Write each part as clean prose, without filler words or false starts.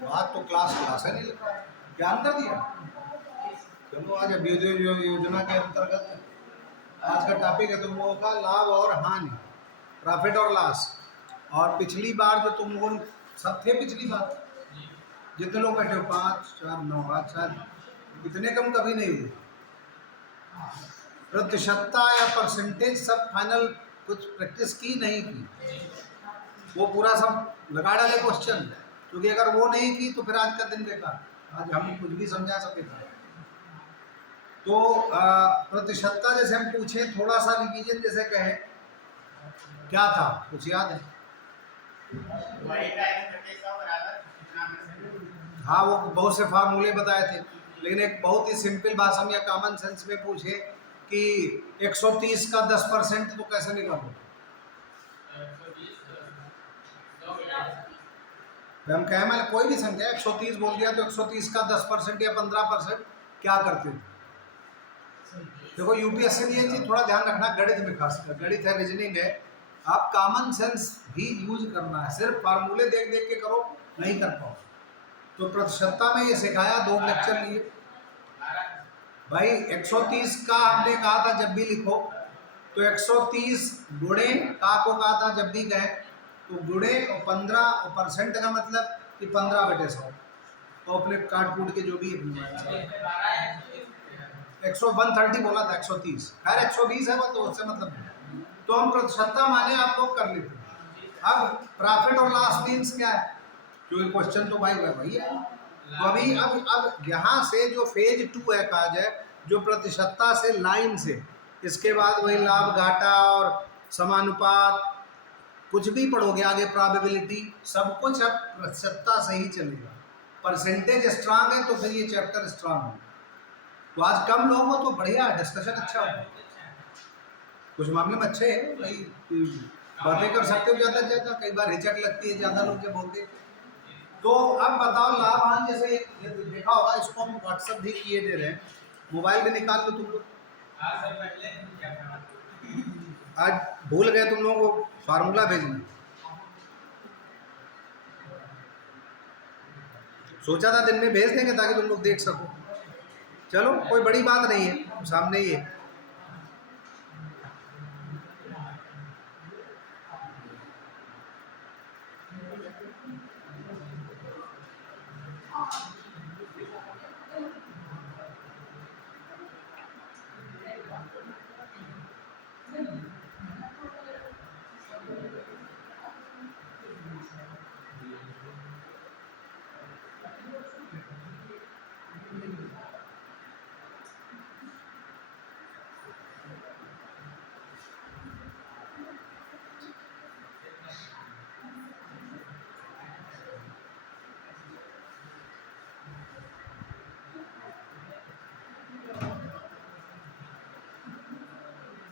बात तो क्लास है नहीं लिखा है, ज्ञान कर दिया। चलो आज अभ्युदय योजना के अंतर्गत आज का टॉपिक है तुम लोगों का लाभ और हानि, प्रॉफिट और लॉस। और पिछली बार जो तुम लोग सब थे, पिछली बार जितने लोग बैठे हो 5 4 9 आज शायद इतने कम कभी नहीं हुए। प्रतिशतता या परसेंटेज सब फाइनल कुछ प्रैक्टिस की नहीं की, वो पूरा सब लगा डाले क्वेश्चन, क्योंकि अगर वो नहीं की तो फिर आज का दिन बेकार, आज हम कुछ भी समझा सके था। तो प्रतिशतता जैसे हम पूछे, थोड़ा सा रिवीजन जैसे कहे, क्या था कुछ याद है? हाँ, वो बहुत से फार्मूले बताए थे, लेकिन एक बहुत ही सिंपल भाषा में या कॉमन सेंस में पूछे कि 130 का 10% तो कैसे निकालो? हम कहें मतलब कोई भी संख्या 130 बोल दिया तो 130 का 10% या 15% क्या करते थे? देखो यूपीएससी में ये चीज थोड़ा ध्यान रखना, गणित में खासकर, गणित है, रीजनिंग है, आप कॉमन सेंस भी यूज करना है, सिर्फ फार्मूले देख देख के करो नहीं कर पाओ। तो प्रतिशतता में ये सिखाया, 2 लेक्चर लिए भाई। 130 का हमने कहा था जब भी लिखो तो 130 गुणे का को कहा था जब भी कहें तो गुणे और 15 और परसेंट का मतलब कि 15/100, तो अपने काट कूट के जो भी 130 बोला था, 130 खैर 120 है वो, तो उससे मतलब नहीं। तो हम प्रतिशतता माने आप लोग कर लेते। अब प्रॉफिट और लॉस मीन्स क्या है, क्योंकि क्वेश्चन तो भाई वही है। तो अभी अब यहाँ से जो फेज 2 है काज है, जो प्रतिशतता से लाइन से, इसके बाद वही लाभ घाटा और समानुपात कुछ भी पढ़ोगे आगे, प्रोबेबिलिटी, सब कुछ अब प्रतिशतता से ही चलेगा। परसेंटेज स्ट्रांग है तो फिर ये चैप्टर स्ट्रांग है। तो आज कम लोग हो तो बढ़िया, डिस्कशन अच्छा होगा, कुछ मामले में अच्छे हैं भाई, बातें कर सकते हो ज़्यादा से ज़्यादा, कई बार हिचक लगती है ज़्यादा लोग जब बोलते। तो अब बताओ लाभ हानि, जैसे देखा होगा, इसको हम व्हाट्सएप भी किए दे रहे हैं, मोबाइल भी निकाल लो तुम लोग। आज भूल गए तुम लोगों को फार्मूला भेजना, सोचा था दिन में भेज देंगे ताकि तुम लोग देख सको। चलो कोई बड़ी बात नहीं है, सामने ही है।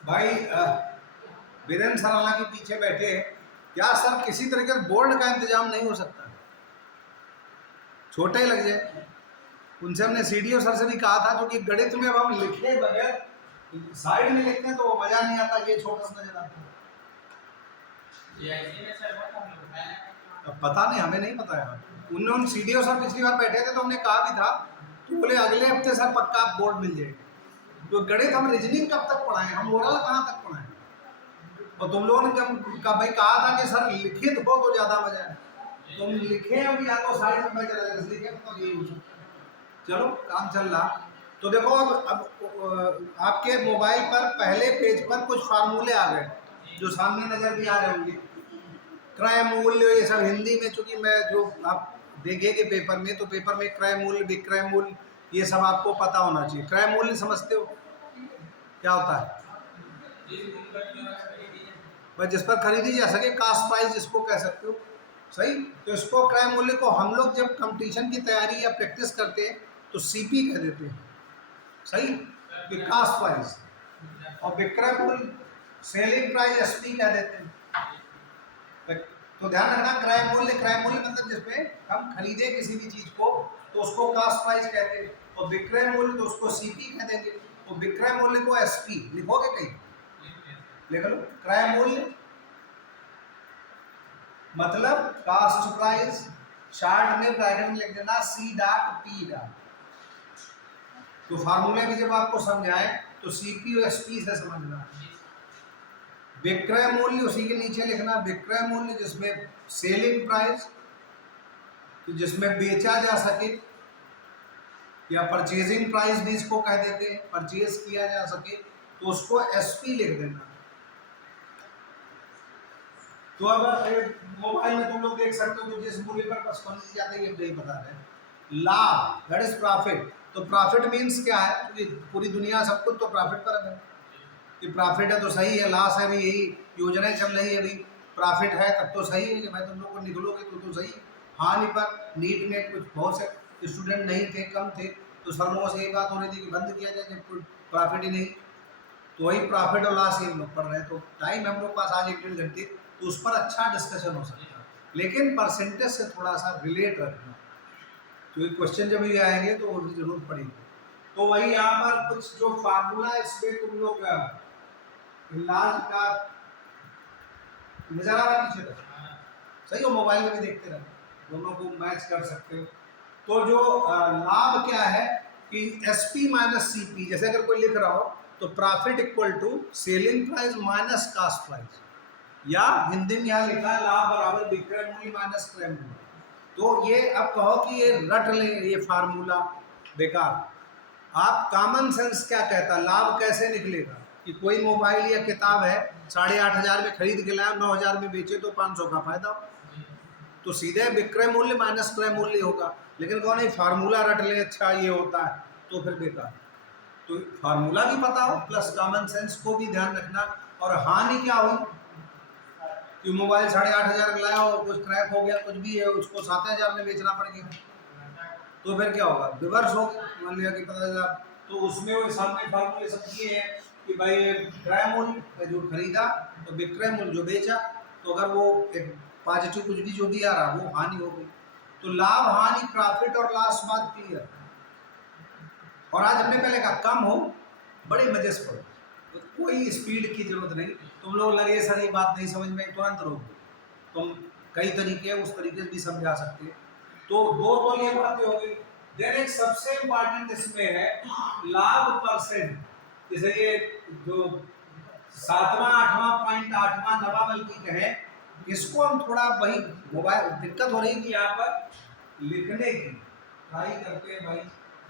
भाई वीरेंद्र सर हालांकि पीछे बैठे हैं, क्या सर किसी तरह के बोर्ड का इंतजाम नहीं हो सकता? छोटे लग जाए, उनसे हमने सीडीओ सर से भी कहा था, क्योंकि गणित में अब हम लिखे बगैर साइड में लिखते हैं तो वो मजा नहीं आता, ये छोटा सा नजर आता है। अब पता नहीं, हमें नहीं पता यार, उन्होंने सीडीओ सर पिछली बार बैठे थे तो हमने कहा भी था, तो बोले अगले हफ्ते सर पक्का आप बोर्ड मिल जाएगा। तो गणित हम रीजनिंग कब तक पढ़ाएं, हम ओरल कहाँ तक पढ़ाएं? और तुम लोगों ने जब भाई कहा था कि सर लिखित हो तो ज्यादा मजा है, तुम लिखे अभी या तो साइड में मैं चला लिखे तो यही हो। चलो काम चल रहा। तो देखो अब आपके मोबाइल पर पहले पेज पर कुछ फार्मूले आ गए जो सामने नजर भी आ रहे होंगे, क्रय मूल्य, ये सब हिंदी में, चूंकि मैं जो आप देखेंगे पेपर में, तो पेपर में क्रय मूल्य, विक्रय मूल्य, ये सब आपको पता होना चाहिए। क्रय मूल्य समझते हो क्या होता है? बस जिस पर खरीदी जा सके, कास्ट प्राइस जिसको कह सकते हो, सही। तो इसको क्रय मूल्य को हम लोग जब कंपटीशन की तैयारी या प्रैक्टिस करते हैं तो सीपी कह देते हैं, सही, कि कास्ट प्राइस। और विक्रय मूल्य, सेलिंग प्राइस, एसपी कह देते हैं। तो ध्यान रखना, क्रय मूल्य मतलब जिसमें हम खरीदे किसी भी चीज को तो उसको कास्ट प्राइस कहते हैं, और विक्रय मूल्य तो उसको सीपी कह देंगे। तो विक्रय मूल्य को एसपी लिखोगे कहीं, लिख लो। क्रय मूल्य मतलब कास्ट प्राइस, शार्ट में ब्रैकेट में लिख देना सी डॉट पी डॉट। तो फार्मूले में जब आपको समझाए तो सीपी और एसपी से समझना। विक्रय मूल्य उसी के नीचे लिखना, विक्रय मूल्य जिसमें सेलिंग प्राइस, तो जिसमें बेचा जा सके, या परचेजिंग प्राइस भी इसको कह देते हैं, परचेज किया जा सके, तो उसको एसपी लिख देना। तो अब मोबाइल में तुम लोग देख सकते हो, तो जिस मूल्य पर 55 दी जाती है ये नहीं बता रहे। लाभ दैट इज प्रॉफिट। तो प्रॉफिट मीन्स क्या है, क्योंकि पूरी दुनिया सब कुछ तो प्रॉफिट पर है कि प्रॉफिट है तो सही है, लॉस है भी, यही योजनाएं चल रही है अभी। प्रॉफिट है तब तो सही है कि भाई तुम लोग को निकलोगे तो सही। हानि पर नीट में कुछ बहुत से स्टूडेंट नहीं थे, कम थे, तो सर लोगों से ये बात हो रही थी कि बंद किया जाए जब कोई प्रॉफिट ही नहीं। तो वही प्रॉफिट और लॉस ही हम लोग पढ़ रहे हैं। तो टाइम हम लोग पास आज 1-1.5 घंटे, तो उस पर अच्छा डिस्कशन हो सकता है, लेकिन परसेंटेज से थोड़ा सा रिलेट रखना। तो ये क्वेश्चन जब भी आएंगे तो वो जरूर पढ़ेंगे। तो वही यहाँ पर कुछ जो फार्मूला है इसमें तुम लोग लाल का नजारा पीछे तक सही हो, मोबाइल में भी देखते रहे, दोनों को मैच कर सकते हो। तो जो लाभ क्या है कि एसपी माइनस सीपी, जैसे अगर कोई लिख रहा हो तो profit equal to selling price minus cost price, या हिंदी में यहाँ लिखा है लाभ बराबर विक्रय मूल्य माइनस क्रय मूल्य। तो ये अब कहो कि ये रट ले, ये फार्मूला बेकार। आप कॉमन सेंस क्या कहता, लाभ कैसे निकलेगा कि कोई मोबाइल या किताब है 8,500 में खरीद के लाया, 9,000 में बेचे तो 500 का फायदा, तो सीधे विक्रय मूल्य माइनस क्रय मूल्य होगा। लेकिन कौन है फार्मूला रट ले, अच्छा ये होता है, तो फिर बेकार। तो फार्मूला भी पता हो प्लस कॉमन सेंस को भी ध्यान रखना। और हानि क्या हुई कि मोबाइल 8,500 का लाया हो, कुछ क्रैक हो गया, कुछ भी है, उसको 7,000 में बेचना पड़ गया, तो फिर क्या होगा, रिवर्स हो गया, मान लिया कि 50,000। तो उसमें वो सामने फार्मूले सब ये है कि भाई क्रय मूल्य जो खरीदा तो विक्रय मूल्य जो बेचा, तो अगर वो एक पॉजिटिव कुछ भी जो भी आ रहा वो हानि हो गई। तो लाभ हानि प्रॉफिट और लॉस बात क्लियर। और आज हमने पहले कहा कम हो बड़े मजे से पढ़ो, तो कोई स्पीड की जरूरत नहीं। तुम लोग लगे सर ये बात नहीं समझ में, तुरंत रोक दो, तुम कई तरीके उस तरीके से भी समझा सकते। तो दो तो ये बातें हो गई। देन एक सबसे इम्पोर्टेंट इसमें है लाभ परसेंट। जैसे ये जो 7वां 8वां पॉइंट 8वां 9वां बल्कि कहे, इसको हम थोड़ा वही मोबाइल दिक्कत हो रही है कि यहाँ पर लिखने की ट्राई करते हैं भाई,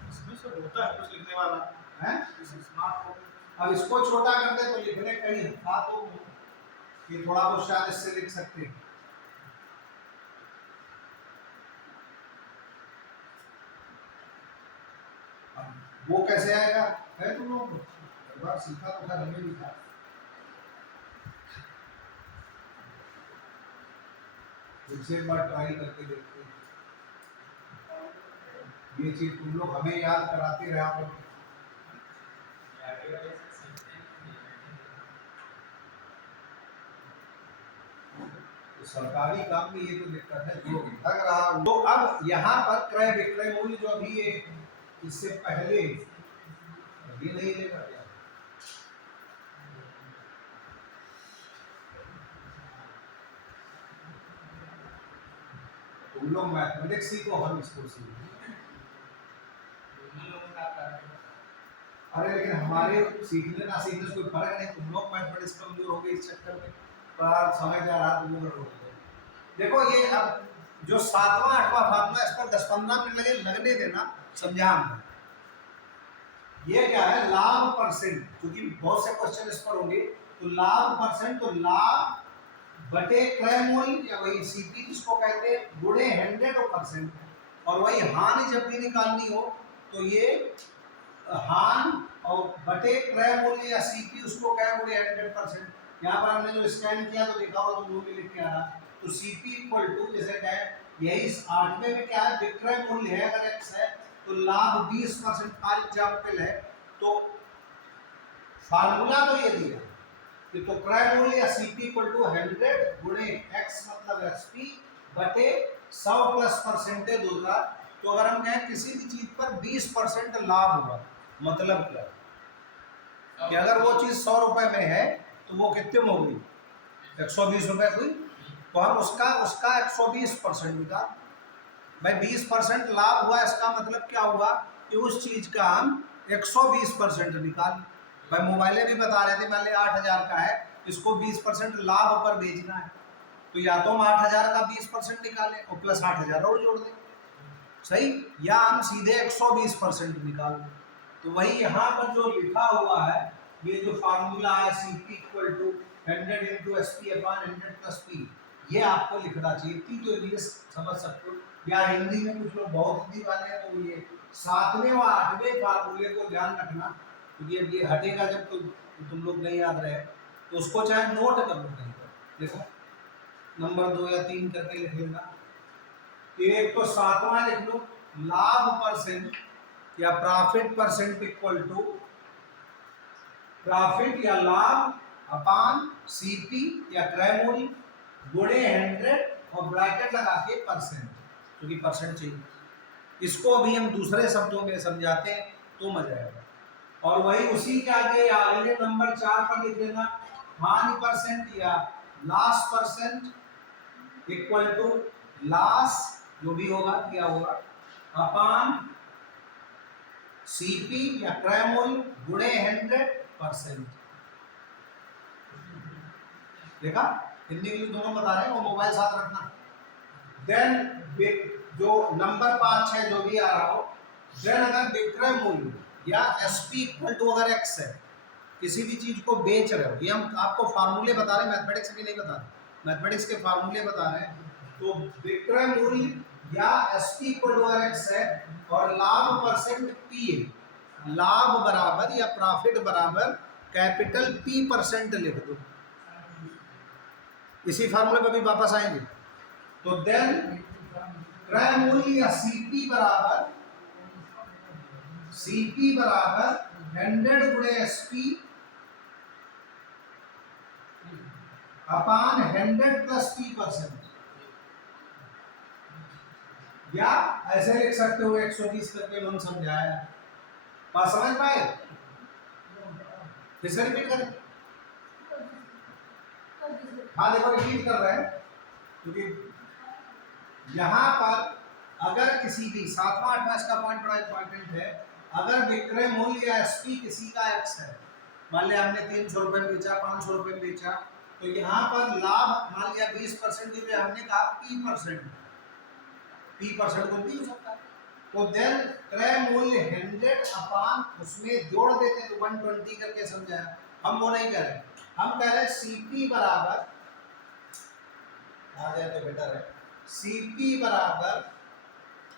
इसमें से होता है कुछ लिखने वाला है स्मार्ट। अब इसको छोटा कर दे तो लिखने कहीं था, तो ये थोड़ा बहुत शायद इससे लिख सकते हैं। वो कैसे आएगा है तुम लोग एक बार सीखा तो खैर हमें भी था। एक बार ट्राई करके देखते हैं, ये चीज तुम लोग हमें याद कराते रहे आप लोग। तो सरकारी काम में ये तो दिक्कत है जो लग रहा। तो अब यहाँ पर क्रय विक्रय मूल्य जो अभी ये इससे पहले ये नहीं लेकर गया, तुम लोग मैथमेटिक्स सीखो, हम इसको सीखो। अरे लेकिन हमारे सीखने ना सीखने से कोई फर्क नहीं, तुम लोग मैथमेटिक्स कमजोर हो गए इस चक्कर में, पर समय जा रहा तुम लोग रोक दो। देखो ये अब जो 7वां 8वां फार्मूला, इस पर 10-15 मिनट लगने देना समझा हमने। ये क्या है लाभ परसेंट, क्योंकि बहुत से क्वेश्चन इस पर होंगे। तो लाभ परसेंट, तो लाभ बटे क्रय मूल्य या वही सीपी जिसको कहते हैं गुणे 100%। और वही हानि जब भी निकालनी हो तो ये हान और बटे क्रय मूल्य या सीपी उसको क्या गुणे 100%। यहाँ पर हमने जो स्कैन किया तो देखा होगा तो वो भी लिख के आ रहा। तो सीपी इक्वल टू जैसे क्या है, यही 8वें में क्या है विक्रय मूल्य है अगर एक्स है तो लाभ 20% फॉर एग्जाम्पल है। तो फार्मूला तो ये दिया कि तो क्रय मूल्य या सीपी इक्वल टू 100 गुणे एक्स मतलब एसपी बटे 100 प्लस परसेंटेज होगा। तो अगर हम कहें किसी भी चीज पर 20% लाभ हुआ, मतलब क्या कि अगर वो चीज 100 रुपए में है तो वो कितने में होगी 120 रुपए हुई, तो हम उसका 120% निकाल। भाई 20% लाभ हुआ, इसका मतलब क्या हुआ कि उस चीज का हम 120% निकाल। भाई मोबाइलें भी बता रहे थे पहले 8,000 का है, इसको 20% लाभ पर बेचना है, तो या तो हम 8,000 का 20% निकालें और प्लस 8,000 और जोड़ दें, सही, या हम सीधे 120% निकाल दें। तो वही यहाँ पर जो लिखा हुआ है, ये जो फार्मूला है CP equal to 100 into SP upon 100 plus P, ये आपको लिखना चाहिए। इतनी तो इंग्लिश समझ सकते हो, या हिंदी में कुछ लोग बहुत हिंदी वाले हैं तो ये 7वें और 8वें फार्मूले को ध्यान रखना, क्योंकि अब ये हटेगा जब तो तुम लोग नहीं याद रहे तो उसको चाहे नोट कर लो कहीं पर, देखो नंबर 2 या 3 करके लिख लेना। एक तो 7वां लिख लो, लाभ परसेंट या profit percent equal to profit या लाभ अपान CP या क्रय मूल्य गुणे 100 और ब्रैकेट लगा के परसेंट, क्योंकि परसेंट चाहिए। इसको अभी हम दूसरे शब्दों में समझाते हैं तो मजा आएगा। और वही उसी के आगे नंबर 4 पर लिख देना, हानि परसेंट या loss percent equal to loss जो भी होगा क्या होगा अपान CP या क्रय मूल्य गुणे 100%। देखा, हिंदी इंग्लिश दोनों बता रहे हैं, वो मोबाइल साथ रखना। देन जो नंबर 5 6 जो भी आ रहा हो, देन अगर विक्रय मूल्य या SP इक्वल टू अगर X है, किसी भी चीज को बेच रहे हो, ये हम आपको फार्मूले बता रहे हैं, मैथमेटिक्स भी नहीं बता रहे, मैथमेटिक्स के फार्मूले बता रहे हैं। तो विक्रय मूल्य या SP इक्वल टू अगर X है और लाभ परसेंट P है, लाभ बराबर या प्रॉफिट बराबर कैपिटल P% लिख दो। इसी फार्मूले पे भी वापस आएंगे। तो देन क्रय मूल्य या CP बराबर 100 गुणे SP अपान 100 प्लस P%, या ऐसे लिख सकते हो 120 करके हम समझाया, बात समझ पाए? फिर से रिपीट करें। हाँ देखो रिपीट कर रहे हैं, क्योंकि यहाँ पर अगर किसी भी 7वां 8वां इसका पॉइंट बड़ा इंपॉर्टेंट है, अगर विक्रय मूल्य या SP किसी का X है, मान लिया हमने 300 रुपए में बेचा, 500 रुपए में बेचा, तो यहाँ पर लाभ मान लिया 20% की, हमने कहा P% को भी हो सकता है। तो देन क्रय मूल्य 100 अपान उसमें जोड़ देते तो 120 करके समझाया। हम वो नहीं कर रहे, हम कह रहे हैं CP बराबर, आ जाए तो बेटर है, CP बराबर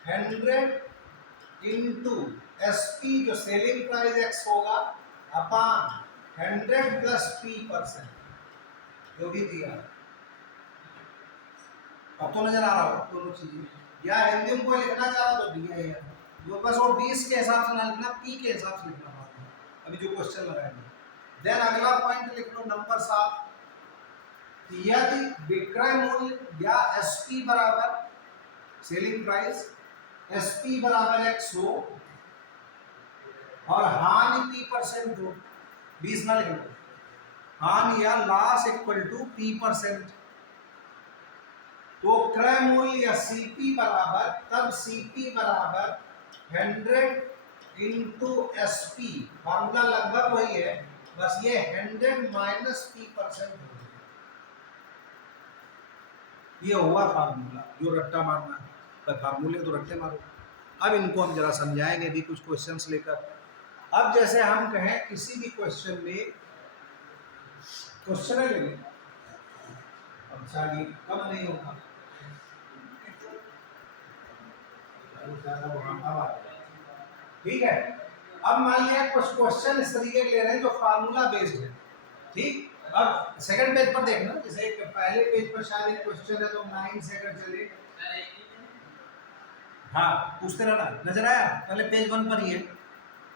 100 इंटू SP जो सेलिंग प्राइस X होगा अपान 100 प्लस P% जो भी दिया। अब तो नजर आ रहा हो दोनों चीजें, या हिंदी में कोई लिखना चाह रहा तो दिया है, वो बस वो 20 के हिसाब से ना लिखना, P के हिसाब से लिखना बात है। अभी जो क्वेश्चन लगाएंगे, देन अगला पॉइंट लिख लो नंबर 7, यदि विक्रय मूल्य या SP बराबर सेलिंग प्राइस SP बराबर X हो और हानि P% हो, 20 ना लिखो, हानि या लॉस इक्वल टू P%, तो क्रय मूल्य या CP बराबर, तब CP बराबर 100 इंटू SP, फार्मूला लगभग वही है, बस ये 100 माइनस P% हो, ये हुआ फार्मूला। जो रट्टा मारना है पर फार्मूले तो रट्टे मारो। अब इनको हम जरा समझाएंगे भी कुछ क्वेश्चंस लेकर। अब जैसे हम कहें किसी भी क्वेश्चन में क्वेश्चन ले लें, अब शायद कम नहीं होगा, ठीक है। अब मान लिया कुछ क्वेश्चन इस तरीके के ले रहे हैं जो फार्मूला बेस्ड है, ठीक। अब सेकंड पेज पर देखना, जैसे एक पहले पेज पर शायद एक क्वेश्चन है तो 9 सेकंड चले, हाँ पूछते रहना, नजर आया? पहले पेज 1 पर ही है।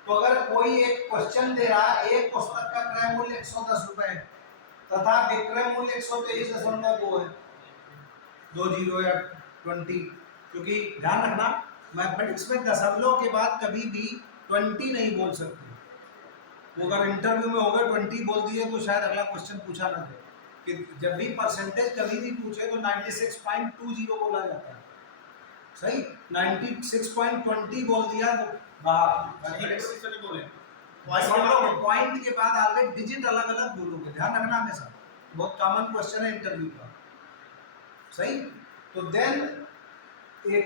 तो अगर कोई एक क्वेश्चन दे रहा है, एक पुस्तक का क्रय मूल्य 110 रुपए है तथा विक्रय मूल्य 123.2 है, 20 या 20, क्योंकि ध्यान रखना मैथमेटिक्स में दशमलव के बाद कभी भी 20 नहीं बोल सकते। तो अगर इंटरव्यू में होगा 20 बोल दिए तो शायद अगला क्वेश्चन पूछा ना दे, कि जब भी परसेंटेज कभी भी पूछे तो 96.20 बोला जाता है, सही 96.20 बोल दिया तो बाहर से नहीं बोले पॉइंट के बाद आगे डिजिट अलग अलग बोलोगे, ध्यान रखना हमेशा, बहुत कॉमन क्वेश्चन है इंटरव्यू का। सही, तो देन एक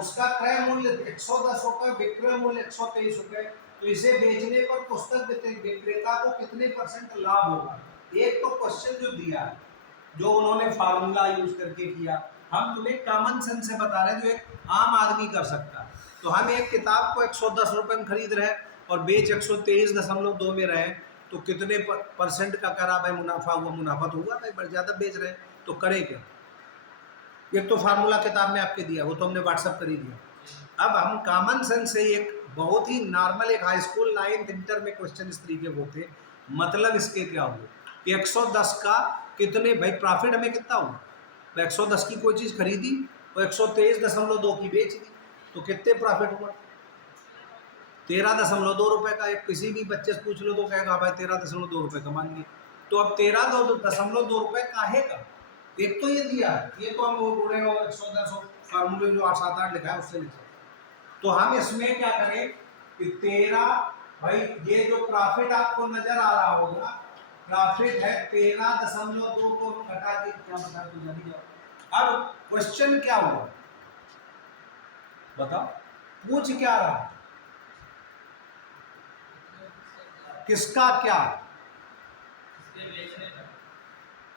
उसका क्रय मूल्य 110 रुपए, विक्रय मूल्य 123 रुपए, तो इसे बेचने पर पुस्तक विक्रेता को कितने % लाभ होगा। एक तो क्वेश्चन जो दिया है, जो उन्होंने फार्मूला यूज करके किया, हम तुम्हें कॉमन सेंस से बता रहे हैं जो एक आम आदमी कर सकता है। तो हम एक किताब को 110 रुपए में खरीद रहे हैं और बेच 123.2 में रहे, तो कितने % का करा भाई मुनाफा हुआ, मुनाफा तो हुआ भाई, बड़े ज़्यादा बेच रहे हैं, तो करें क्या। एक तो फार्मूला किताब में आपके दिया, वो तो हमने व्हाट्सअप कर ही दिया। अब हम कॉमन सेंस से एक बहुत ही नॉर्मल, एक हाई स्कूल 9th इंटर में क्वेश्चन इस तरीके के होते, मतलब इसके क्या हुए कि 110 का कितने भाई प्रॉफिट हमें कितना हुआ, तो 110 की कोई चीज़ खरीदी और 123.2 की बेच दी, तो कितने प्रॉफिट हुआ, 13.2 रुपये का। एक किसी भी बच्चे से पूछ लो तो कहेगा भाई 13.2 रुपये कमा लिए। तो अब 13.2 रुपये काहे का, एक तो ये दिया है, ये तो हम वो बुढ़े हो 110 फार्मूले जो 8-7-8 लिखा है उससे लिखे। तो हम इसमें क्या करें कि 13 भाई ये जो प्रॉफिट आपको नजर आ रहा होगा, प्रॉफिट है 13.2 को घटा के क्या बता तो जानी जाओ। अब क्वेश्चन क्या हुआ बताओ, पूछ क्या रहा, किसका क्या,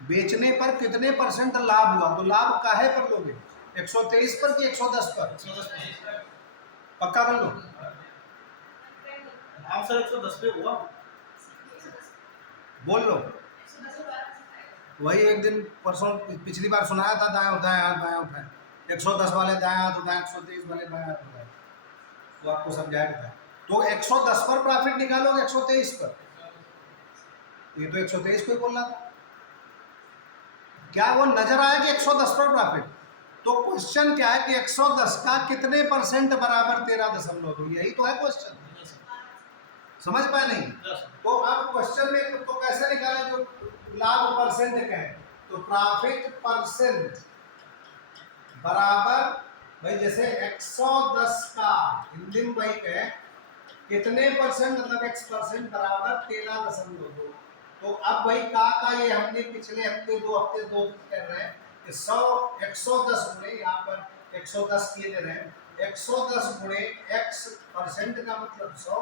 बेचने पर कितने % लाभ हुआ, तो लाभ काहे पर लोगे, 123 पर कि 110 पर, पक्का कर लो। आप सर 110 पे हुआ, बोल लो, वही एक दिन परसों पिछली बार सुनाया था, दाएं उठाए हाथ बाएं उठाए, 110 वाले दाएं हाथ उठाए, 123 वाले बाएं हाथ उठाए, वो आपको समझाया था। तो 110 पर प्रॉफिट निकालोगे 123 पर, ये तो 123 को ही बोलना था, क्या वो नजर आया कि 110 पर प्रॉफिट। तो क्वेश्चन क्या है कि 110 का कितने % बराबर 13.2, यही तो है क्वेश्चन, समझ पाए नहीं। तो अब क्वेश्चन में तो कैसे निकाले, जो लाभ % का है, तो प्रॉफिट % बराबर भाई जैसे 110 का हिंदी में भाई है कितने % मतलब x% बराबर 13.2। तो अब भाई का ये हमने पिछले हफ्ते 2 हफ्ते 2 कर रहे हैं कि 110 गुणे, यहाँ पर 110 किए दे रहे हैं, 110 गुणे x% का मतलब 100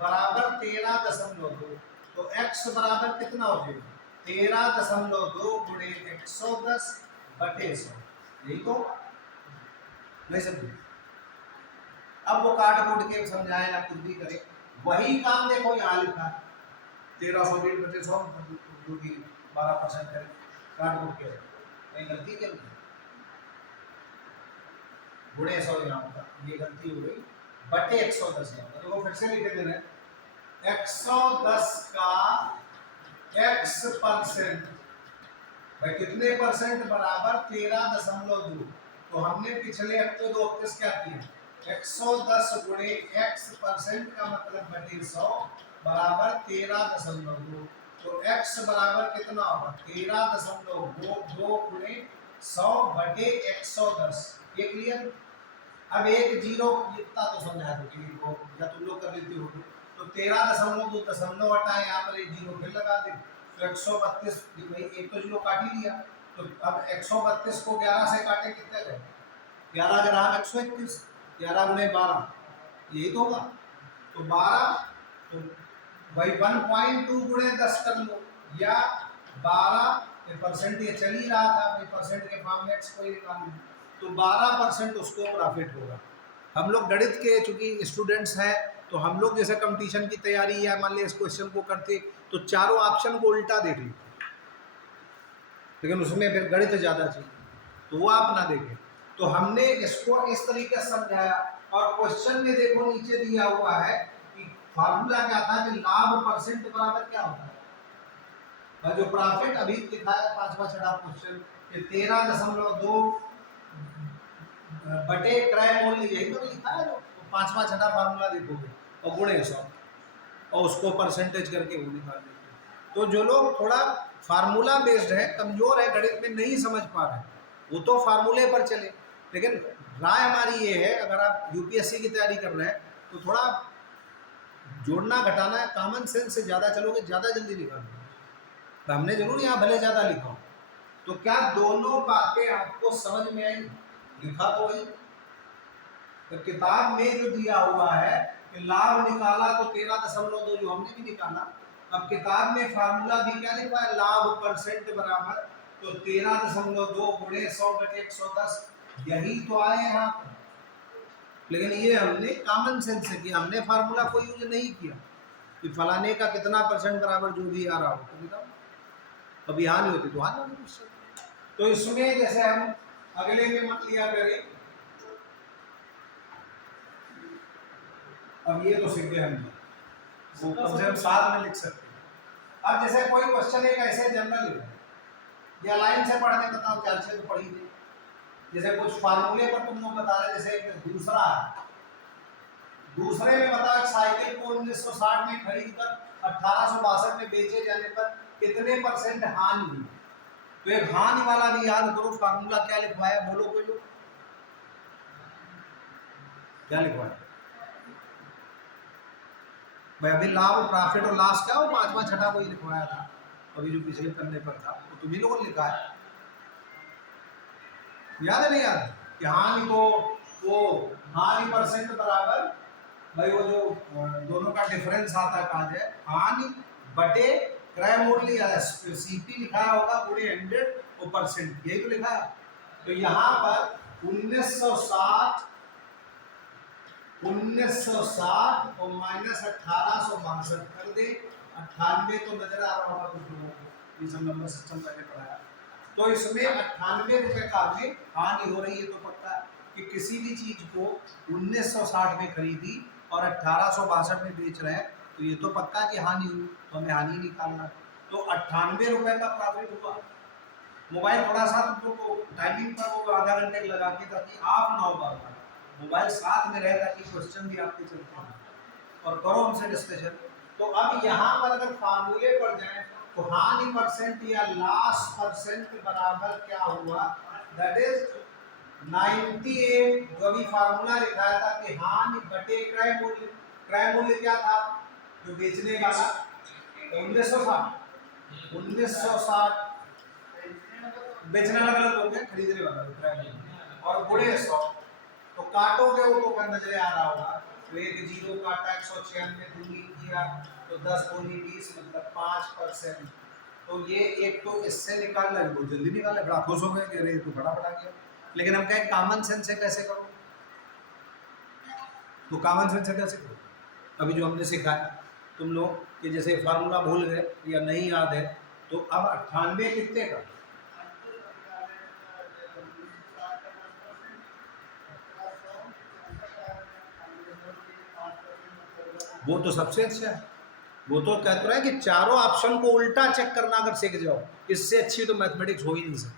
बराबर 13.2, तो x बराबर कितना हो जाएगा 13.2 गुणे 110 बटे 100, यही तो नहीं समझे। अब वो काट कूट के समझाए या कुछ भी करे, वही काम देखो यहाँ लिखा 1320 बटे 100 जो कि 12% करे, काट कूट के कहीं गलती क्या गुणे 100 यहाँ होता, ये गलती हो गई, बटे 110 यहाँ होता, तो वो फिर से लिखे दे रहे हैं 110 का x% भाई कितने % बराबर 13.2। तो हमने पिछले हफ्ते 2 हफ्ते क्या किया, 110 गुणे x% का मतलब बटे 100 बराबर 13.2, तो x बराबर कितना होगा 13.2 गुणे 100 बटे 110, ये क्लियर। अब एक जीरो इतना तो समझा दो कि वो या तुम लोग कर लेते हो, तो 13.2 दशमलव हटाए, यहाँ पर एक जीरो फिर लगा दे, तो 132 भाई एक तो जीरो काट ही लिया, तो अब 132 को 11 से काटे कितने गए 11 ग्राम 121, 11 गुणे 12 यही तो होगा, तो 12 तो भाई 1.2 गुणे 10 कर लो, या 12 % ये चल ही रहा था भाई, परसेंट के फॉर्म में x को ही निकाल लो, तो 12% उसको प्रॉफिट होगा। हम लोग गणित के चूंकि स्टूडेंट्स हैं, तो हम लोग जैसे कंपटीशन की तैयारी या मान ली इस क्वेश्चन को करते तो चारों ऑप्शन को उल्टा देख लेते, लेकिन उसमें फिर गणित ज़्यादा चाहिए, तो वो आप ना देखें। तो हमने इसको इस तरीके से समझाया, और क्वेश्चन में देखो नीचे दिया हुआ है कि फार्मूला क्या था कि लाभ % बराबर क्या होता है, और जो प्रॉफिट अभी लिखा है 5वां छठा क्वेश्चन 13.2 बटे क्रय मूल्य, यही तो लिखा है, जो 5वां छठा फार्मूला देखोगे और गुणे 100 और उसको परसेंटेज करके वो निकाल देते। तो जो लोग थोड़ा फार्मूला बेस्ड है, कमजोर है, गणित में नहीं समझ पा रहे, वो तो फार्मूले पर चले, लेकिन राय हमारी ये है, अगर आप यूपीएससी की तैयारी कर रहे हैं तो थोड़ा जोड़ना घटाना है, कॉमन सेंस से ज़्यादा चलोगे ज़्यादा जल्दी निकालोगे। तो हमने जरूर यहाँ भले ज़्यादा लिखा हो, तो क्या दोनों बातें आपको समझ में आई? लिखा तो वही, तो किताब में जो दिया हुआ है कि लाभ निकाला तो 13.2 जो हमने भी निकाला। अब किताब में फार्मूला भी क्या लिखा है, लाभ परसेंट बराबर तो 13.2 गुणे 100/110, यही तो आए यहाँ पर। लेकिन ये हमने कॉमन सेंस से किया, हमने फार्मूला को यूज नहीं किया कि फलाने का कितना परसेंट बराबर जो भी आ रहा हो तो निकालो। अब यहाँ नहीं होती तो आ जाओ। तो इसमें जैसे हम अगले में मत लिया करें, अब ये तो सीख गए हम, वो कम से कम साथ में लिख सकते हैं। अब जैसे कोई क्वेश्चन एक ऐसे जनरल है या लाइन से पढ़ने बताओ, ख्याल से तो पढ़ी थी, जैसे कुछ फार्मूले पर तुम लोग बता रहे, जैसे दूसरा है, दूसरे में बताओ एक साइकिल को 1960 में खरीद कर 1862 में बेचे जाने पर कितने परसेंट हानि हुई। तो एक हानि वाला भी याद करो, फार्मूला क्या लिखवाया, बोलो कोई लोग क्या लिखवाया भाई? अभी लाभ प्रॉफिट और लॉस क्या हो, 5वां 6ठा कोई लिखवाया था अभी जो पिछले पन्ने पर था, तो तुम्ही लोगों ने लिखा है, याद है नहीं याद कि हानि तो वो हानि परसेंट बराबर भाई वो जो दोनों का डिफरेंस आता है कहा जाए, हानि बटे क्रय मूल्य या सीपी लिखा होगा पूरे 100 और परसेंट, यही तो लिखा है। तो यहाँ पर 1960 और माइनस 1862 कर दे, 98 तो नजर आ रहा होगा कुछ लोगों को, ये सब नंबर सिस्टम पहले पढ़ाया। तो इसमें 98 रुपए का हमें हानि हो रही है, तो पक्का कि किसी भी चीज को 1960 में खरीदी और 1862 में बेच रहे हैं, तो ये तो पक्का कि हानि हुई, तो हमें हानि निकालना। तो 98 रुपए का प्रॉफिट हुआ। मोबाइल थोड़ा सा तुम लोग को टाइमिंग पर वो आधा घंटे लगा के, ताकि आप ना हो बार मोबाइल साथ में रहे, ताकि क्वेश्चन भी आपके चलते हैं और करो हमसे डिस्कशन। तो अब यहाँ पर अगर फार्मूले पर जाए तो हानि परसेंट या लॉस परसेंट बराबर क्या हुआ, दैट इज 98, जो अभी फार्मूला लिखाया था कि हानि बटे क्रय मूल्य। क्रय मूल्य क्या था जो बेचने वाला, 1960 बेचने वाला गलत बोल गया, खरीदने वाला क्रय मूल्य, और गुणे 100, तो काटोगे वो तो नजरे आ रहा होगा, तो एक जीरो काटा 196 दूनी किया तो 10 दूनी 20 मतलब 5%। तो ये एक तो इससे निकालना है, बहुत जल्दी निकाला, बड़ा खुश हो गए कि अरे तो बड़ा गया। लेकिन हम कहें कॉमन सेंस से कैसे करो, तो कॉमन सेंस से कैसे करो, अभी जो हमने सिखाया तुम लोग कि जैसे फार्मूला भूल गए या नहीं याद है, तो अब 98 कितने का, वो तो सबसे अच्छा है। वो तो कहते रहे कि चारों ऑप्शन को उल्टा चेक करना अगर सीख जाओ, इससे अच्छी तो मैथमेटिक्स हो ही नहीं सकती।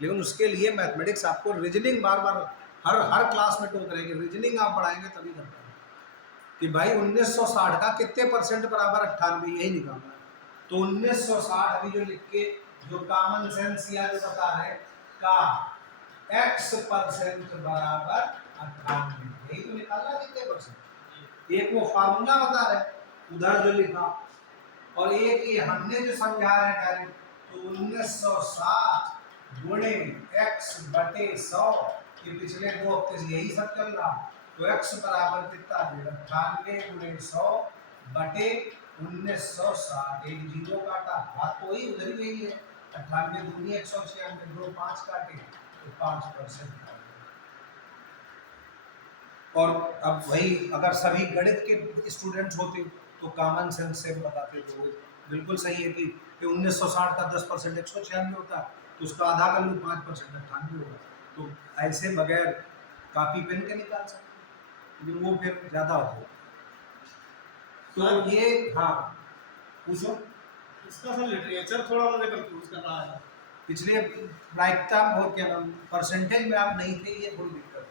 लेकिन उसके लिए मैथमेटिक्स आपको रीजनिंग बार बार हर क्लास में टोक रहे, रीजनिंग आप पढ़ाएंगे तभी कर पाएंगे कि भाई 1960 का कितने परसेंट बराबर 98, यही निकालना है। तो 1960 अभी जो लिख के जो कॉमन सेंस या जो बता रहे का x% बराबर 98, यही तो निकालना कितने परसेंट। एक वो फार्मूला बता रहे उधर जो लिखा, और एक ये हमने जो समझा रहे हैं डायरेक्ट, तो 1960 गुणे x/100, ये पिछले 2 हफ्ते से यही सब चल रहा। तो x बराबर कितना है, 98 गुणे 100 बटे 1960, एक जीरो काटा, बात तो वही उधर ही यही है, 98 दूनी 196, 2 5 काटे तो 5%। और अब वही अगर सभी गणित के स्टूडेंट्स होते तो कॉमन सेंस से बताते तो बिल्कुल सही है कि 1960 का 10% 196 होता, तो उसका आधा कर लो 5% 98 होगा। तो ऐसे बगैर कॉपी पेन के निकाल सकते, लेकिन वो फिर ज़्यादा होता। तो ये हाँ पूछो, इसका सर लिटरेचर थोड़ा मुझे कंफ्यूज कर रहा है। पिछले प्रायिकता और क्या नाम परसेंटेज में आप नहीं थे, ये थोड़ी दिक्कत है।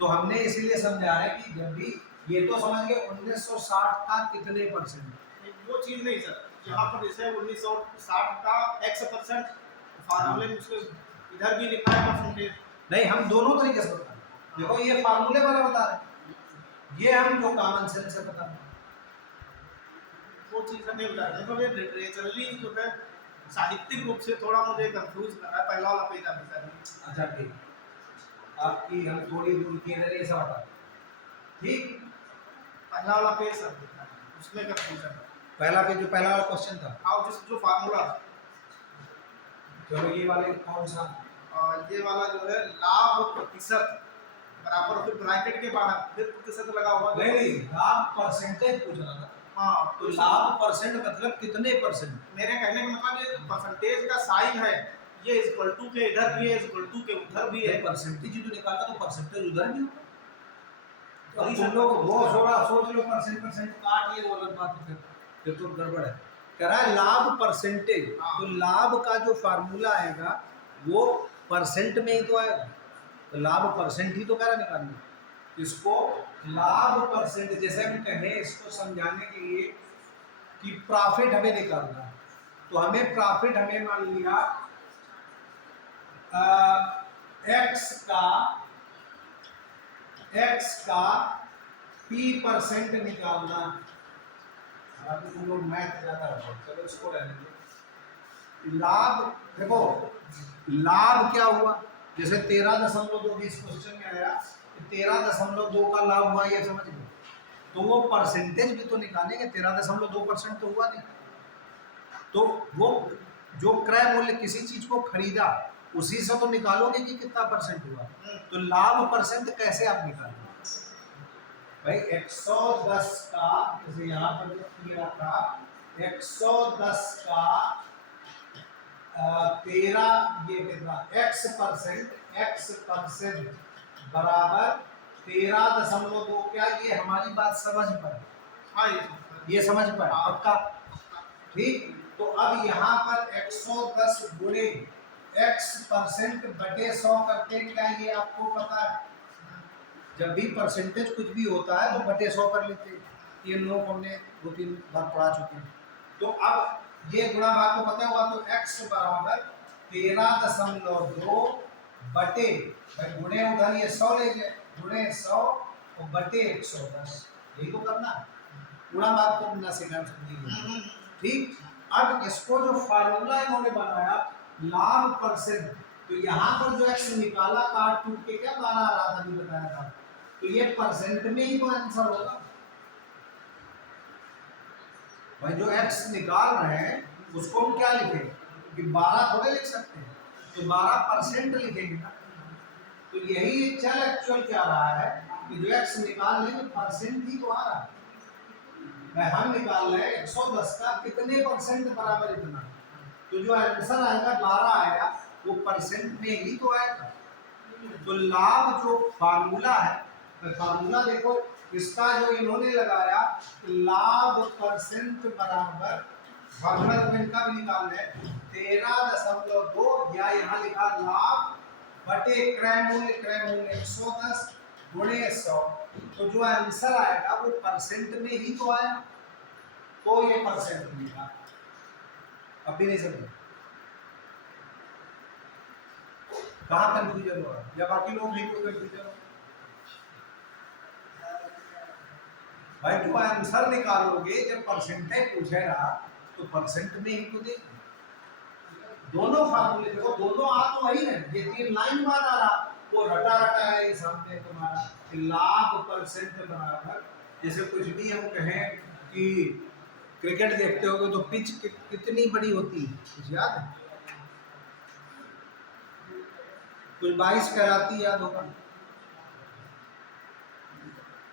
तो हमने इसीलिए समझा है कि जब भी ये तो समझ गए 1960 का कितने परसेंट, वो चीज़ नहीं सर, यहाँ पर जैसे 1960 का x% फार्मूले में उसको इधर भी लिखा है परसेंटेज, नहीं, हम दोनों तरीके से बता रहे हैं। देखो ये फार्मूले वाला बता रहे हैं, ये हम जो कॉमन सेंस से बता रहे हैं। वो चीज़ नहीं बता रहे, मतलब ये लिटरेचरली जो है साहित्यिक रूप से थोड़ा मुझे कंफ्यूज कर रहा है पहला वाला पेज अभी तक। अच्छा ठीक, आपकी हम थोड़ी दूर की नजरिए से बता रहे हैं। ठीक, पहला वाला पेज सब उसमें कंफ्यूजन है। पहला पेज जो पहला वाला क्वेश्चन था, और जो फार्मूला, चलो ये वाले कौन सा? और ये वाला जो है लाभ प्रतिशत बराबर फिर ब्रैकेट के बाहर फिर प्रतिशत लगा हुआ। नहीं, लाभ परसेंटेज पूछ रहा था। हाँ, तो लाभ परसेंट मतलब कितने परसेंट? मेरे कहने का मतलब ये परसेंटेज का साइन है, ये इक्वल टू के इधर भी है, इक्वल टू के उधर भी है। परसेंटेज जो निकाला तो परसेंटेज उधर भी होगा। तो वही तुम सब लोग वो थोड़ा सोच लो, परसेंट काट ये वो अलग बात है, फिर तो गड़बड़ है। कह रहा है लाभ परसेंटेज, हाँ। तो लाभ का जो फार्मूला आएगा वो परसेंट में ही तो आएगा, तो लाभ परसेंट ही तो कह रहा निकालना। इसको लाभ परसेंट, जैसे हम कहें इसको समझाने के लिए कि प्रॉफिट हमें निकालना है, तो हमें प्रॉफिट हमें मान लिया एक्स का p% निकालना। अभी तुम लोग मैथ ज्यादा हो, चलो इसको रहने दो। लाभ देखो, लाभ क्या हुआ, जैसे 13.2 इस क्वेश्चन में आया, 13.2 का लाभ हुआ, ये समझ लो। तो वो परसेंटेज भी तो निकालेंगे, 13.2% तो हुआ नहीं। तो वो जो क्रय मूल्य किसी चीज को खरीदा उसी से तो निकालोगे कि कितना परसेंट हुआ। तो लाभ परसेंट कैसे आप निकालोगे भाई? 110 का, जैसे यहाँ पर किया था 110 का 13, ये कितना x परसेंट बराबर 13.2। क्या ये हमारी बात समझ पर? हाँ, ये समझ पर पक्का? ठीक, तो अब यहाँ पर 110 गुणे x% बटे 100 करते क्या, ये आपको पता है? जब भी परसेंटेज कुछ भी होता है तो बटे 100 कर लेते हैं, ये लोग हमने 2-3 बार पढ़ा चुके हैं। तो अब ये गुणा भाग को पता हुआ, तो x बराबर 13.2 बटे, गुणे उधर ये 100 ले गए, गुणे 100 और बटे 110, यही तो करना है। गुणा भाग को बिना सेकंड समझिए। ठीक, अब इसको जो फार्मूला इन्होंने बनाया लाभ परसेंट, तो यहाँ पर जो x निकाला काट टूट के क्या 12 आ रहा था, अभी बताया था, तो ये परसेंट में ही तो आंसर होगा भाई। जो x निकाल रहे हैं उसको हम क्या लिखेंगे कि 12 थोड़े लिख सकते हैं, तो 12% लिखेंगे ना। तो यही चल एक्चुअल क्या रहा है कि जो x निकाल लेंगे परसेंट ही तो आ रहा है। हम निकाल रहे हैं 110 का कितने परसेंट बराबर इतना, तो जो आंसर आएगा 12 आएगा, वो परसेंट में ही तो आएगा। तो लाभ जो फार्मूला है, फार्मूला देखो इसका जो इन्होंने लगाया लाभ परसेंट बराबर, फार्मूला तो इनका भी निकाल रहे 13.2, या यहाँ लिखा लाभ बटे क्रय मूल्य 110 गुणे 100, तो जो आंसर आएगा वो परसेंट में ही तो आया, तो ये परसेंट मिला। अभी नहीं समझे कहाँ कंफ्यूजन हो रहा है, या बाकी लोग नहीं कोई कंफ्यूजन हो? भाई जो आंसर निकालोगे जब परसेंटेज पूछेगा तो परसेंट में ही तो देगा। दोनों फार्मूले देखो, दोनों आ तो वही है, ये 3 लाइन बाद आ रहा, वो रटा है सामने तुम्हारा लाभ परसेंट बराबर। जैसे कुछ भी हम कहें कि क्रिकेट देखते होगे तो पिच कितनी बड़ी होती है, कुछ याद है? कुछ 22 कहलाती याद होगा,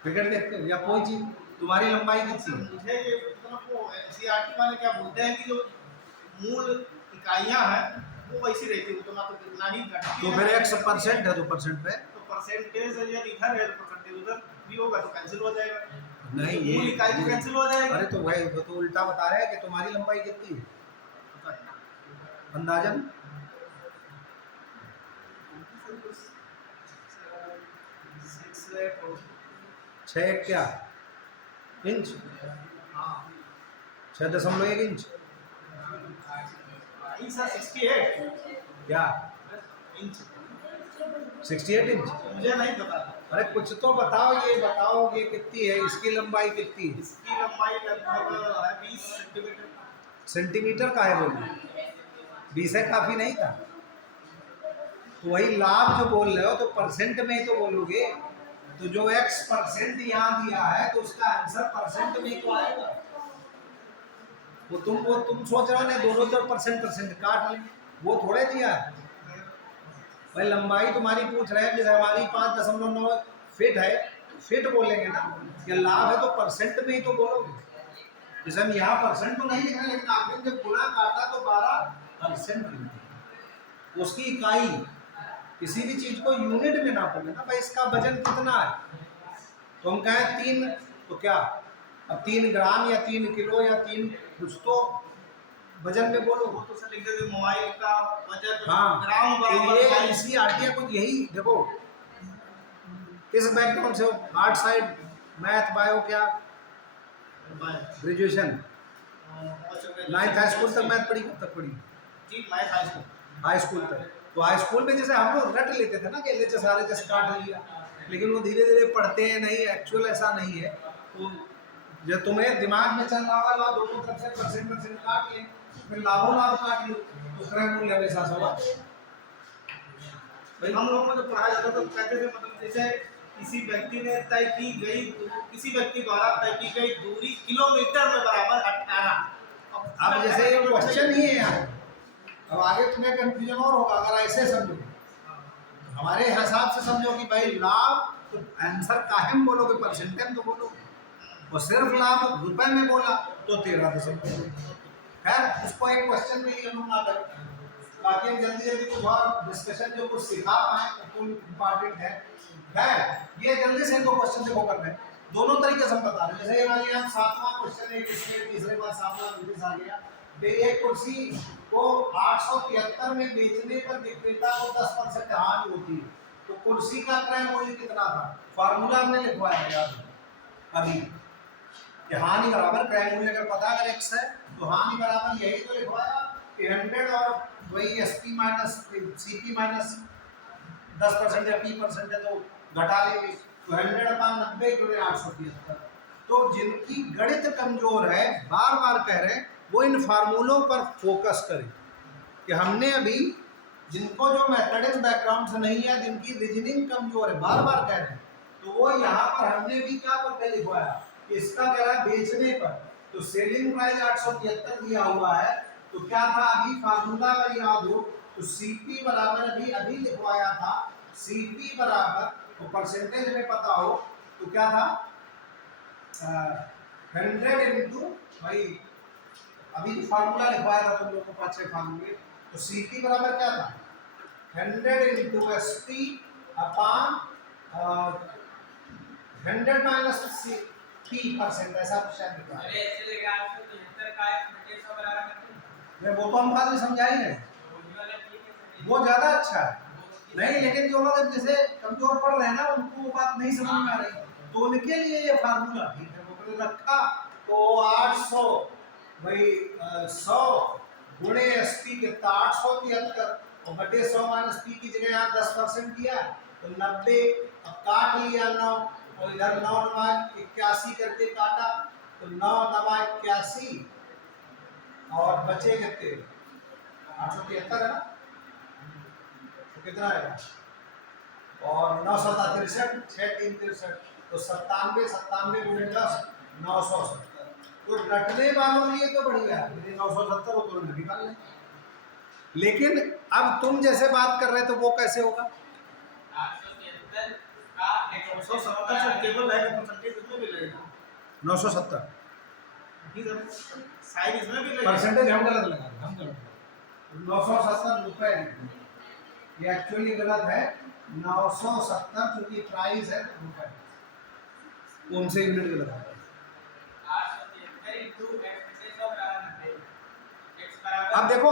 क्रिकेट देखते हो, या कोई चीज तुम्हारी लंबाई कितनी है? मुझे ये मतलब वो एनसीईआरटी वाले क्या बोलते हैं कि जो मूल इकाइयां हैं वो वैसी रहती है, तो ना तो कितना ही घटती तो फिर 100% है तो परसेंट पे, तो परसेंटेज यदि इधर है तो परसेंटेज उधर भी होगा तो कैंसिल हो जाएगा। नहीं तो मूल इकाई तो कैंसिल हो जाएगी। अरे तो वही वो तो उल्टा बता रहे हैं कि तुम्हारी लंबाई कितनी है अंदाजन? 6 क्या इंच? हाँ 6.1 इंच 68 क्या इंच 68 इंच। मुझे नहीं पता। अरे कुछ तो बताओ, ये बताओ ये कितनी है, इसकी लंबाई कितनी है? इसकी लंबाई लगभग है 20 सेंटीमीटर। सेंटीमीटर का है बोलो, 20 है काफी नहीं था। तो वही लाभ जो बोल रहे हो तो परसेंट में ही तो बोलोगे। तो जो x परसेंट यहाँ दिया है तो उसका आंसर परसेंट में ही तो आएगा। वो तुम सोच रहे हो ना दोनों तरफ परसेंट परसेंट काट लें, वो थोड़े दिया है भाई। लंबाई तुम्हारी पूछ रहे हैं, जैसे हमारी 5.9 फीट है, फीट बोलेंगे ना। या लाभ है तो परसेंट में ही तो बोलोगे। जैसे हम यहाँ परसेंट तो नहीं लिख रहे, लेकिन आपने जब गुणा काटा तो 12% उसकी इकाई। किसी भी चीज को यूनिट में नापोगे ना भाई, इसका वजन कितना है। तो हम कहें 3, तो क्या अब 3 ग्राम या 3 किलो या 3 कुछ तो वजन में बोलो। वो तो सर लिख देते मोबाइल का वजन हाँ, ग्राम तो बराबर ये मोबाइल। एनसीईआरटी कुछ यही देखो। किस बैकग्राउंड से हो? आर्ट साइड, मैथ, बायो, क्या ग्रेजुएशन, 9th हाई स्कूल तक मैथ पढ़ी, कब तक पढ़ी? जी मैं हाई स्कूल। हाई स्कूल तक। तो हाई स्कूल में जैसे हम लोग रट लेते थे ना कि एलएचएस सारे जैसे काट लिया, लेकिन वो धीरे धीरे पढ़ते हैं नहीं, एक्चुअल ऐसा नहीं है। तो जो तुम्हें दिमाग में चल रहा होगा दोनों तरफ से परसेंट परसेंट काट ले, फिर लाभों लाभ काट लो, तो क्रय मूल्य हमेशा से होगा। हम लोगों को जो पढ़ाया जाता था तो कहते थे मतलब जैसे किसी व्यक्ति ने तय की गई किसी व्यक्ति द्वारा तय की गई दूरी किलोमीटर में बराबर 18। अब जैसे ये क्वेश्चन ही है यार, अब आगे तुम्हें कंफ्यूजन और होगा अगर ऐसे समझो। हमारे हिसाब से समझो कि भाई लाभ तो आंसर काहे में बोलोगे, परसेंटेज में तो बोलोगे। और सिर्फ लाभ रुपए में बोला तो 13.2। खैर उसको एक क्वेश्चन में ही अनुमान ना करो, बाकी हम जल्दी जल्दी कुछ और डिस्कशन जो कुछ सिखा पाए तो इम्पोर्टेंट है। ये जल्दी से इनको क्वेश्चन देखो करना है, दोनों तरीके से हम बता रहे हैं। जैसे ये मान लिया 7वां क्वेश्चन है, इसमें तीसरे बार 7वां नोटिस आ गया। तो एक कुर्सी को 873 में बेचने पर विक्रेता को 10% हानि होती है, तो कुर्सी का क्रय मूल्य कितना था? फार्मूला हमने लिखवाया यार अभी कि हानि बराबर क्रय मूल्य अगर पता अगर x है तो हानि बराबर यही तो लिखवाया कि 100 और वही एसपी माइनस सीपी माइनस 10% या p% है तो घटा लेंगे, तो 100/90 गुणे 873। तो जिनकी गणित कमजोर है, बार बार कह रहे हैं वो इन फार्मूलों पर फोकस करें कि हमने अभी जिनको जो मैथमेटिक्स बैकग्राउंड से नहीं है, जिनकी रीजनिंग कमजोर है, बार बार कह रहे हैं, तो वो यहाँ पर हमने भी क्या करके लिखवाया, इसका कह रहा है बेचने पर, तो सेलिंग प्राइस 873 दिया हुआ है। तो क्या था अभी फार्मूला अगर याद हो तो सीपी बराबर अभी लिखवाया था, सीपी बराबर तो परसेंटेज में पता हो तो क्या था 100 इंटू भाई अभी फार्मूला लिखवाया था तुम लोग को 5-6 फार्मूले, तो सीपी बराबर क्या था 100 into SP upon 100 minus p%, ऐसा शायद लिखा है। वो तो हम बाद में समझा ही नहीं, वो ज्यादा अच्छा है नहीं, लेकिन जो लोग जैसे कमजोर पड़ रहे हैं ना उनको वो बात नहीं समझ में आ रही, तो उनके लिए ये फार्मूला ठीक है वो रखा। तो 800 भाई 100 गुणे एसपी कितना 873 और बटे 100 माइनस पी की जगह यहाँ 10% दिया तो 90। अब काट लिया 9 और इधर 9 9 81 करके काटा तो 9 9 81 और बचे कितने 873 है ना, तो कितना आएगा और 9 7 63 6 3 63 तो 97 97 गुणे 10 970। तो रटने वालों के लिए तो बढ़िया है, यदि 970 हो तो निकाल लें। लेकिन अब तुम जैसे बात कर रहे तो वो कैसे होगा 970 से केवल रहेगा परसेंटेज इसमें भी लगेगा 970 साइड इसमें भी लगेगा परसेंटेज हम गलत लगा रहे हैं, हम गलत 970 रुपए ये एक्चुअली गलत है 970 क्योंकि प्राइस है रुपए, उनसे यूनिट गलत है। अब देखो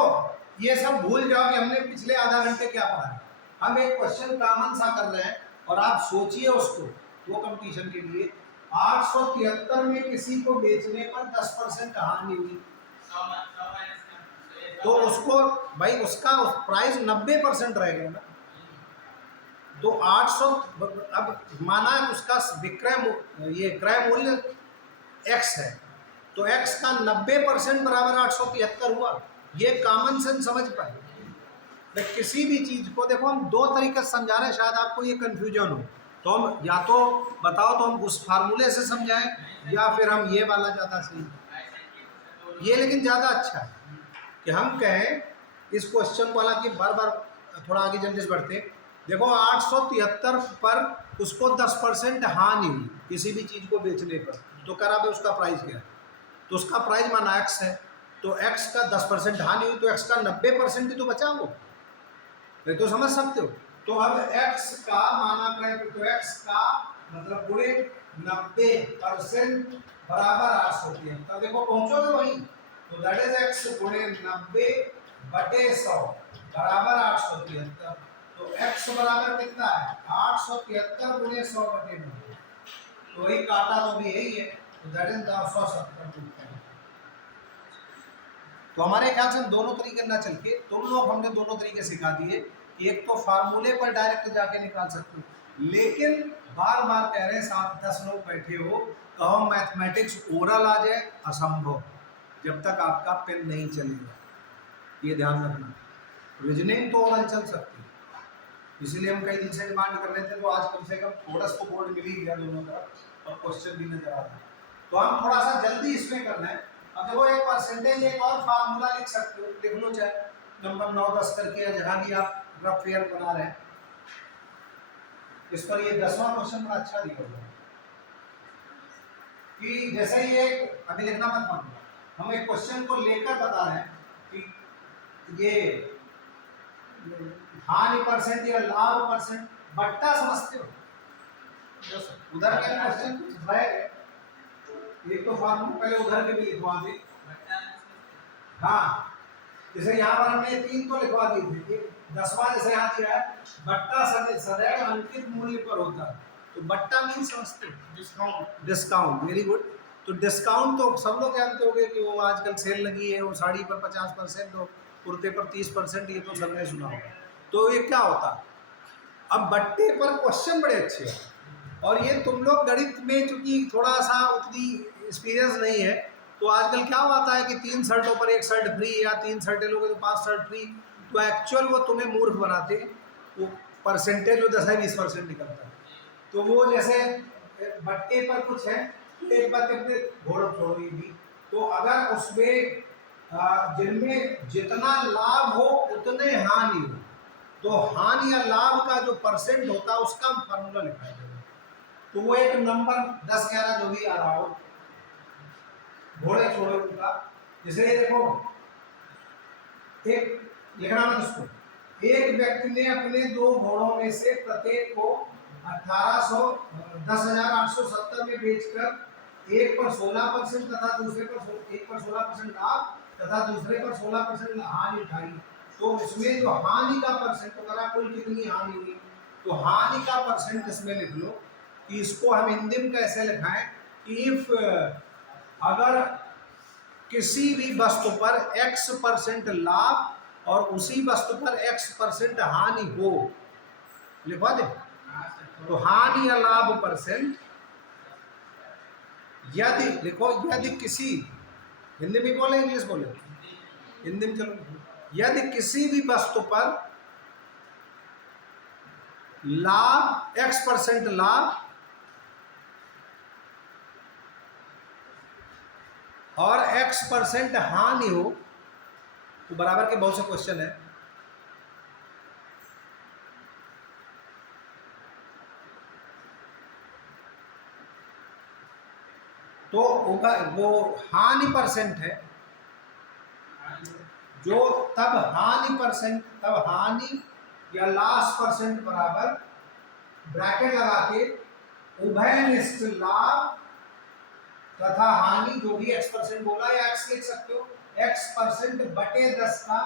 ये सब भूल जाओ कि हमने पिछले आधा घंटे क्या पढ़ा है। हम एक क्वेश्चन कॉमन सा कर रहे हैं और आप सोचिए उसको, वो कंपटीशन के लिए 873 में किसी को बेचने पर 10% हानि हुई, तो उसको भाई उसका प्राइस 90% रहेगा ना, तो 800, अब माना उसका ये क्रय मूल्य x है, तो x का 90% बराबर 873 हुआ। ये कॉमन सेंस समझ पाए। किसी भी चीज को देखो, हम दो तरीके से समझा रहे हैं, शायद आपको ये कंफ्यूजन हो, तो हम या तो बताओ तो हम उस फार्मूले से समझाएं, या फिर हम ये वाला ज़्यादा सही, ये लेकिन ज़्यादा अच्छा है कि हम कहें इस क्वेश्चन को, हालांकि बार बार थोड़ा आगे जल्दी से बढ़ते। देखो 873 पर उसको 10% हानि हुई किसी भी चीज़ को बेचने पर, तो करा भाई उसका प्राइस क्या है, तो उसका प्राइस माना x है, तो x का 10% हानि हुई, तो x का 90% ही तो बचा वो, ये तो समझ सकते हो। तो अब x का माना करें तो x का मतलब पूरे 90% बराबर 873, तब देखो पहुंचोगे वही, तो दैट इज x गुणे 90/100 बराबर 873। तो x बराबर कितना है 873 गुणे 100/90, तो वही काटा तो भी यही है, तो दैट इज 970। तो हमारे ख्याल से हम दोनों तरीके ना चल के, तुम लोग हमने दोनों तरीके सिखा दिए कि एक तो फार्मूले पर डायरेक्ट जाके निकाल सकते हो, लेकिन बार बार कह रहे हैं 7-10 लोग बैठे हो, कहो मैथमेटिक्स ओरल आ जाए, असंभव जब तक आपका पेन नहीं चलेगा, ये ध्यान रखना। रीजनिंग तो ओरल चल सकती है, इसीलिए हम कई दिन से डिमांड कर रहे थे, तो आज कम से कम थोड़ा सा बोर्ड मिल ही गया दोनों तरफ और क्वेश्चन भी नजर आ रहा है। तो हम थोड़ा सा जल्दी इसमें करना है। अब देखो एक परसेंटेज, एक और फार्मूला लिख सकते हो, लिख लो चाहे नंबर 9-10 करके, या जहां भी आप रफ फेयर बना रहे हैं। इस पर ये 10वां क्वेश्चन बड़ा अच्छा दिया हुआ है कि जैसे ये अभी लिखना मत मानो, हम एक क्वेश्चन को लेकर बता रहे हैं कि ये हानि परसेंट या लाभ परसेंट, बट्टा समझते हो, उधर के क्वेश्चन कुछ है, एक तो फार्मूला पहले उधर के भी लिखवा दे। हाँ, जैसे यहाँ पर हमने 3 तो लिखवा दी थी, 10वां जैसे यहाँ दिया है, बट्टा सदैव अंकित मूल्य पर होता है, तो बट्टा मीन समझते हो डिस्काउंट, डिस्काउंट, वेरी गुड। तो डिस्काउंट तो सब लोग जानते होंगे कि वो आजकल सेल लगी है, वो साड़ी पर 50% और कुर्ते पर 30%, ये तो सबने सुना होगा। तो ये क्या होता है, अब बट्टे पर क्वेश्चन बड़े अच्छे हैं, और ये तुम लोग गणित में चूंकि थोड़ा सा उतनी एक्सपीरियंस नहीं है, तो आजकल क्या होता है कि 3 शर्टों पर 1 शर्ट फ्री, या 3 शर्टें लोगे तो 5 शर्ट फ्री, तो एक्चुअल वो तुम्हें मूर्ख बनाते, वो परसेंटेज जो 10-20% निकलता है। तो वो जैसे बट्टे पर कुछ है, एक बात अपने घोड़ों छोड़ी थी, तो अगर उसमें जिनमें जितना लाभ हो उतने हानि हो, तो हानि या लाभ का जो परसेंट होता है उसका हम फार्मूला लिखा है, तो वो एक नंबर 10-11 जो भी आ रहा हो, घोड़े छोड़े उनका, जैसे ये देखो, एक लिखना मत उसको, एक व्यक्ति ने अपने 2 घोड़ों में से प्रत्येक को 10,870 में बेचकर एक पर 16% तथा दूसरे पर एक पर 16% लाभ तथा दूसरे पर 16% हानि उठाई। तो इसमें जो हानि का परसेंट, तो करा कुल कितनी हानि हुई, तो हानि का परसेंट इसमें लिख लो कि इसको हम हिंदी में कैसे लिखाएं कि इफ अगर किसी भी वस्तु पर x% लाभ और उसी वस्तु पर x% हानि हो, लिखवा दे, तो हानि या लाभ परसेंट, यदि लिखो, यदि किसी, हिंदी में बोले इंग्लिश बोले, हिंदी में चलो, यदि किसी भी वस्तु पर लाभ x% लाभ और x% हानि हो, तो बराबर के बहुत से क्वेश्चन है, तो वो हानि परसेंट है, जो तब हानि परसेंट, तब हानि या लॉस परसेंट बराबर ब्रैकेट लगा के उभयनिष्ठ लाभ तथा हानि, जो भी x% बोला या x लिख सकते हो, x%/10 का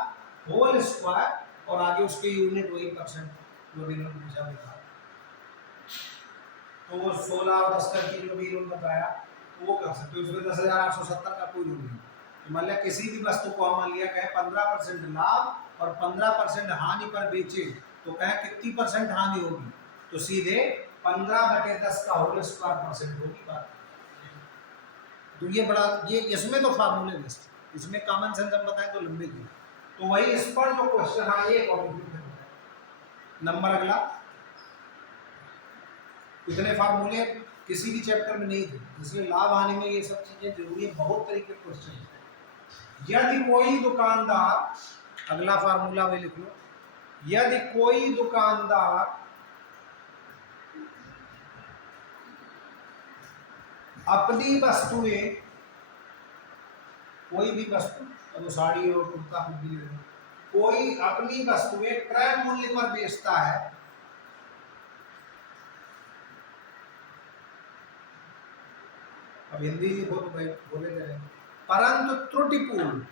होल स्क्वायर, और आगे उसके यूनिट वही परसेंट जो भी इन्होंने पूछा था, तो वो 16 और 10 करके जो भी इन्होंने बताया, तो वो कर सकते हो। उसमें 10,870 का कोई रूल नहीं। तो मान लिया किसी भी वस्तु को हम मान लिया कहें 15% लाभ और 15% हानि पर बेचे, तो कहें कितनी % हानि होगी, तो सीधे 15/10 का होल स्क्वायर परसेंट होगी बात। तो ये बड़ा, ये इसमें तो फार्मूले बेस्ड, इसमें कॉमन सेंस हम बताएं तो लंबी थी। तो वही इस पर जो क्वेश्चन है ये नंबर अगला, इतने फार्मूले किसी भी चैप्टर में नहीं थे, इसलिए लाभ आने में ये सब चीजें जरूरी है। बहुत तरीके के क्वेश्चन है। यदि कोई दुकानदार, अगला फार्मूला वे लिख लो, यदि कोई दुकानदार अपनी वस्तुएं, कोई भी वस्तु, तो साड़ी और कुर्ता कुछ भी ले लो, कोई अपनी वस्तुएं क्रय मूल्य पर बेचता है, अब हिंदी लिखो तो भाई बोले जाए, परंतु त्रुटिपूर्ण,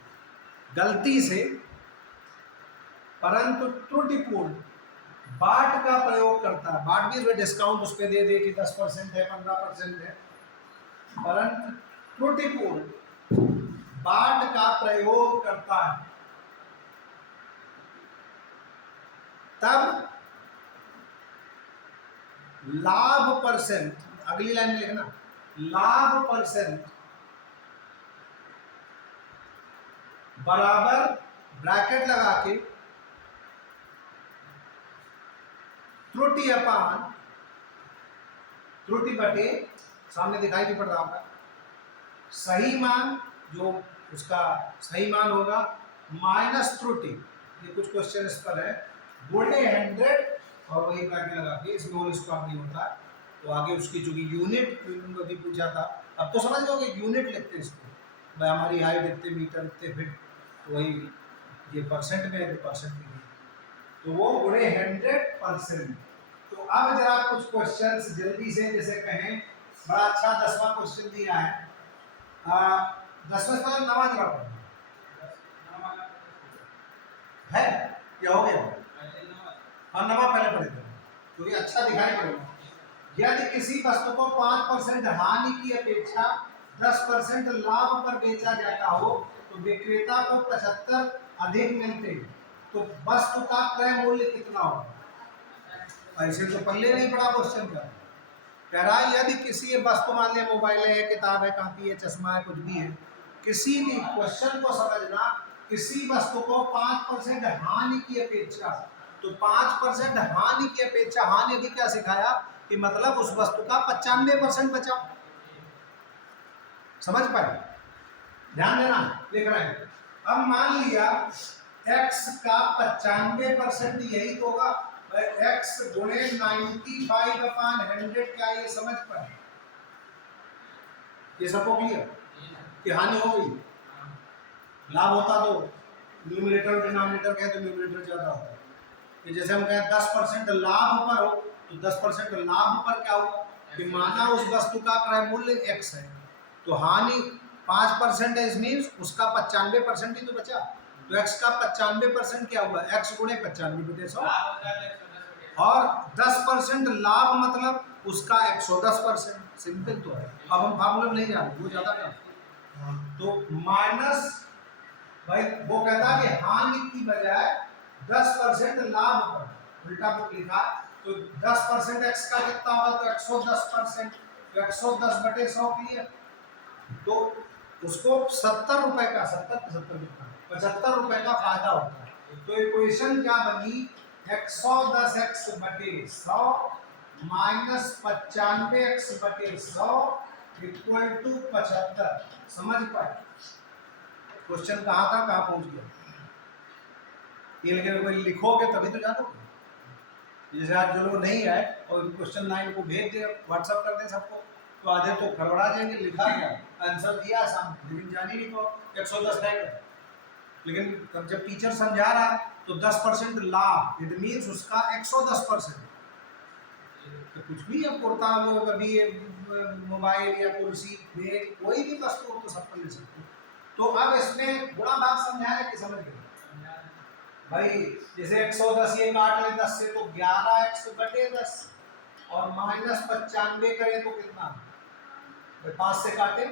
गलती से, परंतु त्रुटिपूर्ण बाट का प्रयोग करता है, बाट भी डिस्काउंट उस पर दे दे कि 10% है, 15% है, परंतु त्रुटिपूर्ण बाट का प्रयोग करता है, तब लाभ परसेंट, अगली लाइन में लिखना, लाभ परसेंट बराबर ब्रैकेट लगा के त्रुटि अपान, त्रुटि बटे, सामने दिखाई भी पड़ रहा होगा, सही मान, जो उसका सही मान होगा, माइनस त्रुटि, ये कुछ क्वेश्चन इस पर है, गुणे 100 और वही ब्रैकेट लगा के, इसमें होल स्क्वायर नहीं होता, तो आगे उसकी जो यूनिट कभी पूछा था, अब तो समझ लो कि यूनिट लिखते हैं इसको, भाई हमारी हाइट इतने मीटर इतने फीट, तो वही ये परसेंट में है तो परसेंट में, तो वो गुणे 100%। तो अब जरा कुछ क्वेश्चंस जल्दी से, जैसे कहें बड़ा अच्छा 10वां क्वेश्चन दिया है, 10वां क्वेश्चन नवा जरा है क्या हो गया, हाँ नवा पहले पढ़े थे, तो ये अच्छा दिखाई पड़ेगा। यदि किसी वस्तु को 5% हानि की अपेक्षा 10% लाभ पर बेचा जाता हो तो विक्रेता को 75 अधिक मिलते, तो वस्तु का क्रय मूल्य कितना होगा? ऐसे तो पल्ले नहीं पड़ा क्वेश्चन का, कह रहा है यदि किसी वस्तु, मान लिया मोबाइल है, किताब है, कॉपी है, चश्मा है, कुछ भी है, किसी भी क्वेश्चन को समझना, किसी वस्तु को 5% हानि की अपेक्षा, तो 5% हानि की अपेक्षा, हानि अभी क्या सिखाया कि मतलब उस वस्तु का 95% बचा, समझ पाए, ध्यान देना, लिख रहे हैं। अब मान लिया x का 95%, यही तो होगा x गुणे 95/100, क्या ये समझ पाए? ये सबको क्लियर कि हानि हो गई, लाभ होता तो न्यूमरेटर डिनोमिनेटर कहे तो न्यूमरेटर ज्यादा होता है, कि जैसे हम कहें 10% लाभ पर हो तो 10% लाभ पर क्या हो कि माना उस वस्तु का क्रय मूल्य x है, तो हानि 5% है, मीन्स उसका 95% ही तो बचा, तो x का 95% क्या हुआ, x गुणे 95/100, और 10% लाभ मतलब उसका 110%, सिंपल तो है। अब हम फार्मूला नहीं जाने, वो ज्यादा क्या, तो माइनस, भाई वो कहता है कि हानि की बजाय 10% लाभ पर, उल्टा बुक लिखा, तो 10% x का कितना होगा, तो 110%, तो 110/100 क्लियर, तो उसको 70 रुपए का, 75 रुपए का फायदा होता है। तो इक्वेशन क्या बनी, 110x/100 minus 95x/100 equal to 75। समझ पाए क्वेश्चन कहाँ था, कहाँ पहुंच गया, ये लेकिन लिखोगे तभी तो जानोगे। जैसे आज जो लोग नहीं आए और क्वेश्चन 9 को भेज दे, व्हाट्सअप कर दे सबको, तो आधे तो गड़बड़ा जाएंगे, लिखा क्या आंसर दिया आसान, लेकिन जान ही नहीं को 110 रहेगा, लेकिन जब टीचर समझा रहा है तो 10% लाभ, इट मीन्स उसका 110%, तो कुछ भी अब कुर्ता लो, कभी मोबाइल या कुर्सी, मेज, कोई भी वस्तु हो तो सब पर ले सकते हो। तो अब इसमें गुणा भाग समझा है कि समझ गए भाई, जैसे 110 ये काट ले 10 से तो 11x/10, और माइनस 95 करें तो कितना, 5 से काटे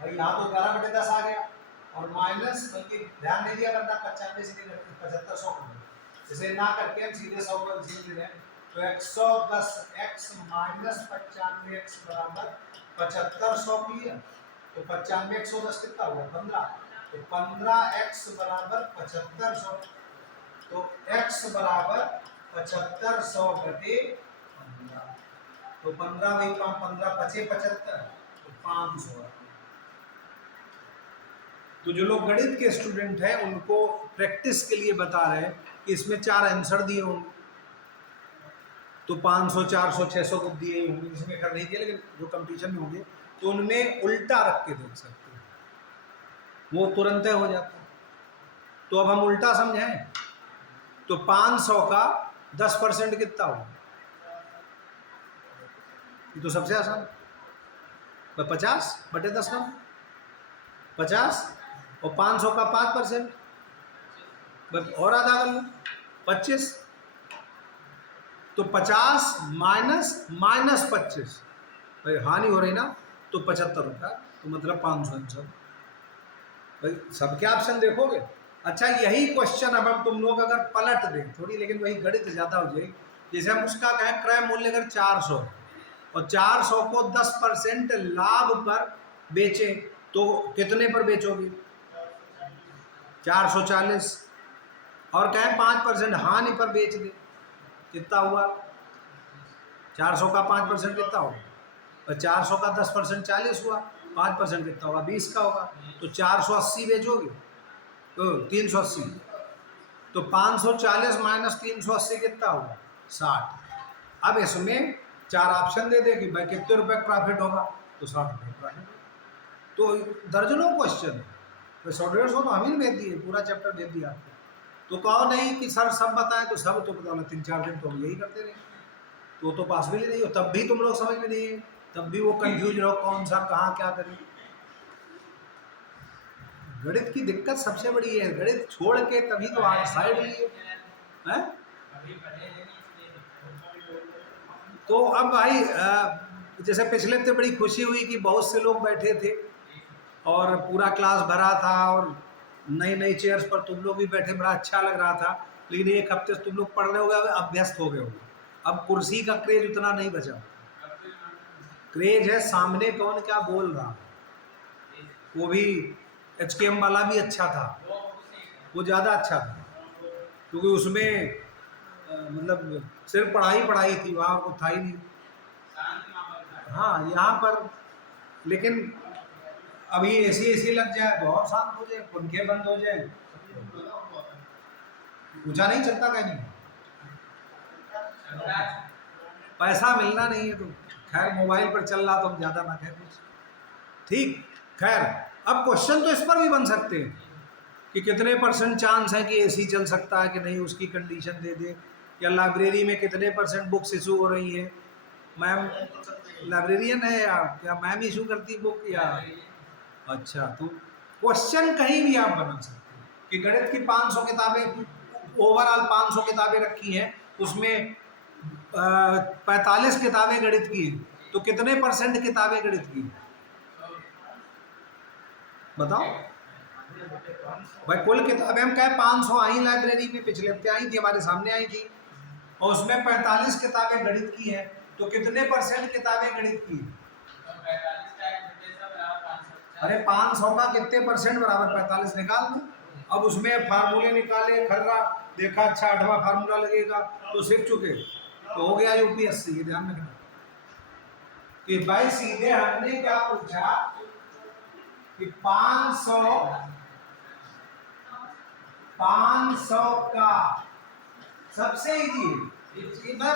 भाई, यहाँ तो 11/10 आ गया, और माइनस, बल्कि ध्यान नहीं दिया करना, 95 से नहीं करते, 7500 कर इसे ना करके हम सीधे 100 पर सीध ले रहे हैं। तो 110 x माइनस 95 x बराबर 7500 क्लियर। तो 95 110 कितना हुआ 15। तो 15x बराबर 7500। तो x बराबर 7500 बटे 15। तो 15 वही 15 पचे 75 तो 500। तो जो लोग गणित के स्टूडेंट हैं उनको प्रैक्टिस के लिए बता रहे हैं कि इसमें 4 आंसर दिए होंगे, तो 500 400 600 को दिए होंगे, इसमें कर नहीं दिए, लेकिन जो कंपटीशन में होंगे तो उनमें उल्टा रख के देख सकते हैं, वो तुरंत हो जाता है। तो अब हम उल्टा समझें तो 500 का 10% कितना होगा, ये तो सबसे आसान। 50 बटे 10 का 50 और 500 का 5%, बस और आधा कर लो 25। तो 50 माइनस 25 भाई हानि हो रही ना, तो 75 रुपया, तो मतलब 500 आंसर। भाई सबके ऑप्शन देखोगे। अच्छा यही क्वेश्चन अब हम तुम लोग अगर पलट दें थोड़ी, लेकिन वही गणित ज़्यादा हो जाएगी। जैसे हम उसका कहें क्रय मूल्य अगर 400 और 400 को 10% लाभ पर बेचे तो कितने पर बेचोगे 440। और कहें 5% हानि पर बेच दे कितना हुआ 400 का 5% कितना होगा, और 400 का 10% 40 हुआ, 5% कितना होगा 20 का होगा। तो 480 बेचोगे तो 380, तो 540 माइनस 380 कितना होगा 60। अब इसमें 4 ऑप्शन दे दे कि भाई कितने रुपए प्रॉफिट होगा, तो 60 रुपये प्रॉफिट। तो दर्जनों क्वेश्चन है, तो 100-150 तो हम ही भेज दिए, पूरा चैप्टर भेज दिया आपको। तो कहो नहीं कि सर सब बताएं, तो सब तो बताना 3-4 दिन तो हम यही करते रहे, तो पॉसिबल ही नहीं हो, तब भी तुम लोग समझ में नहीं है, तब भी वो कंफ्यूज रहो कौन सा कहाँ क्या करें। गणित की दिक्कत सबसे बड़ी है, गणित छोड़ के तभी तो आज साइड लिए हैं। तो अब भाई जैसे पिछले हफ्ते बड़ी खुशी हुई कि बहुत से लोग बैठे थे और पूरा क्लास भरा था और नई नई चेयर्स पर तुम लोग भी बैठे, बड़ा अच्छा लग रहा था। लेकिन एक हफ्ते से तुम लोग पढ़ रहे हो गए, अभ्यस्त हो गए हो, अब कुर्सी का क्रेज उतना नहीं बचा। क्रेज है सामने कौन क्या बोल रहा, वो भी HKM वाला भी अच्छा था, वो ज़्यादा अच्छा था क्योंकि उसमें मतलब सिर्फ पढ़ाई थी, वहाँ को था ही नहीं। हाँ यहाँ पर लेकिन अभी AC लग जाए तो और शांत हो जाए, पंखे बंद हो जाए, ऊंचा नहीं चलता कहीं, पैसा मिलना नहीं है तो खैर मोबाइल पर चल रहा तो हम ज़्यादा ना कहें कुछ, ठीक। खैर अब क्वेश्चन तो इस पर भी बन सकते हैं कि कितने % चांस है कि AC चल सकता है कि नहीं, उसकी कंडीशन दे दे, या लाइब्रेरी में कितने % बुक्स इशू हो रही है। मैम लाइब्रेरियन है या क्या मैम इशू करती बुक या, अच्छा तो क्वेश्चन कहीं भी आप बना सकते हैं कि गणित की 500 किताबें, ओवरऑल 500 किताबें रखी हैं, उसमें 45 किताबें गणित की हैं, तो कितने % किताबें गणित की हैं बताओ भाई। कुल किताबें हम कहें 500 आई लाइब्रेरी में, पिछले हफ्ते आई थी, हमारे सामने आई थी, और उसमें 45 किताबें गणित की हैं, तो कितने % किताबें गणित की हैं? अरे 500 का कितने % बराबर 45 निकाल दो। अब उसमें फार्मूले निकाले, खर्रा देखा, अच्छा 8वां फार्मूला लगेगा तो सीख चुके, तो हो गया UPSC। ये ध्यान रखना कि भाई सीधे हमने क्या पूछा कि 500 का सबसे इजी,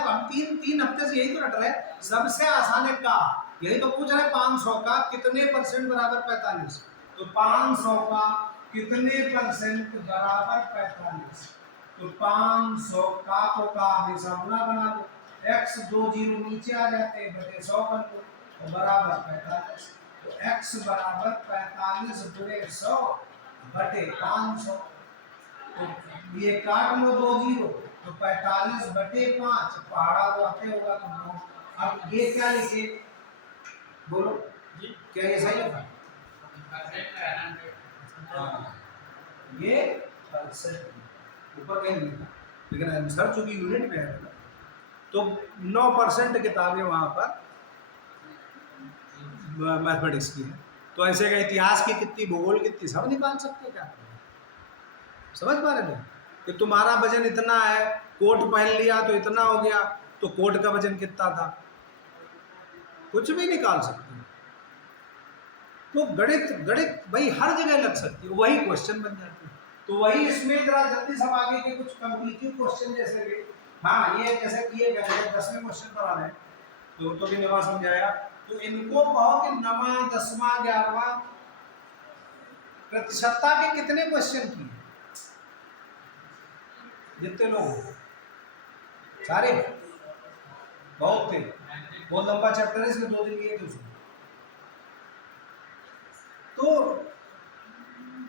हम तीन हफ्ते से यही तो रट रहे हैं, सबसे आसान है का, यही तो पूछ रहे 500 का कितने % बराबर 45, तो 500 का कितने % बराबर 45, तो 500 का तो का हमेशा गुना बना दो, x 2 0 नीचे आ जाते हैं, बटे 100 कर दो तो बराबर 45, तो x बराबर 45 गुणे 100 बटे 500, तो ये काट लो 2 0, तो 45 बटे 5, पहाड़ा तो आते होगा तुम लोग। अब ये क्या लिखे बोलो क्या ये सही है? हाँ ये % ऊपर कहीं लिखा, लेकिन आंसर चूंकि यूनिट में है ना, तो 9% किताबें वहाँ पर मैथमेटिक्स की है। तो ऐसे का इतिहास की कितनी, भूगोल कितनी, सब निकाल सकते हो क्या? समझ पा रहे हैं कि तुम्हारा वजन इतना है, कोट पहन लिया तो इतना हो गया, तो कोट का वजन कितना था, कुछ भी निकाल सकते हो। तो गणित गणित भाई हर जगह लग सकती है, वही क्वेश्चन बन जाते हैं। तो वही इसमें जरा जल्दी सब आगे के कुछ कम्पिटिटिव क्वेश्चन जैसे कि, हाँ ये जैसे किए गए 10वें क्वेश्चन पर आ रहे हैं, तो भी नवा समझाया। तो इनको कहो कि 9वां 10वां 11वां प्रतिशतता के कितने क्वेश्चन किए जितने लोग, सारे बहुत थे, बहुत लंबा चैप्टर है, इसमें 2 दिन लिए थे उसमें। तो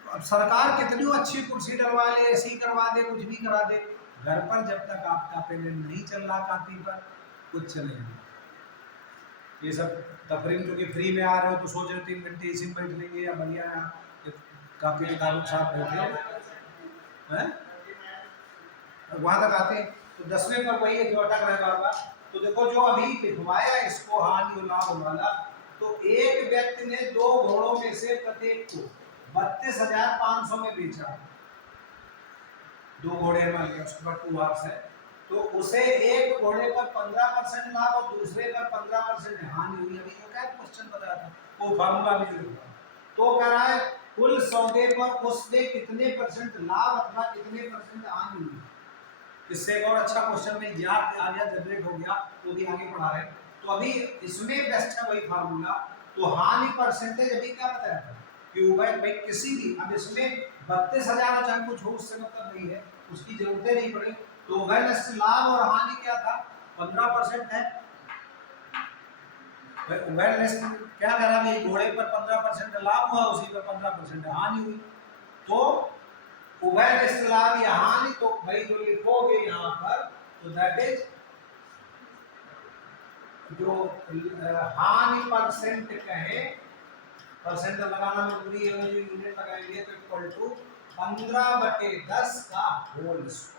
अब सरकार कितनी अच्छी कुर्सी डलवा ले, ऐसी करवा दे, कुछ भी करा दे, घर पर जब तक आपका पेमेंट नहीं चल रहा कॉपी पर, कुछ चलेगा। ये सब तफरीम क्योंकि फ्री में आ रहे हो तो सोच रहे 3 घंटे इसी में बैठ लेंगे या बढ़िया कापी किताबों के साथ बैठे हैं, वहां तक आते हैं। तो 10वें पर वही है जो अटक रहे बार बार। तो देखो जो अभी लिखवाया इसको हानि और लाभ वाला, तो एक व्यक्ति ने 2 घोड़ों में से प्रत्येक को 32,500 में बेचा। 2 घोड़े मान लिया, उसके बाद 2 हार्स है, तो उसे एक घोड़े पर 15% लाभ और दूसरे पर 15% हानि हुई। अभी जो क्या क्वेश्चन बताया था वो फार्मूला भी जो तो कह रहा है कुल सौदे पर उसने कितने % लाभ अथवा कितने % हानि हुई। इससे एक और अच्छा क्वेश्चन में याद आ गया, जनरेट हो गया, तो भी आगे पढ़ा रहे। तो अभी इसमें बेस्ट है वही फार्मूला। तो हानि परसेंटेज अभी क्या बताया था कि भाई किसी भी, अब इसमें 32,000 चाहे कुछ हो उससे मतलब नहीं है, उसकी जरूरतें नहीं पड़ी। तो उभयनिष्ठ लाभ और हानि क्या था, 15% है। उभयनिष्ठ क्या करा भाई, घोड़े पर 15% लाभ हुआ, उसी पर 15% हानि हुई। तो उभयनिष्ठ लाभ या हानि, तो भाई जो लिखोगे यहाँ पर, तो दैट इज जो हानि परसेंट कहे, परसेंट लगाना जरूरी है, जो यूनिट लगाएंगे तो इक्वल टू 15/10 का होल स्क्वायर।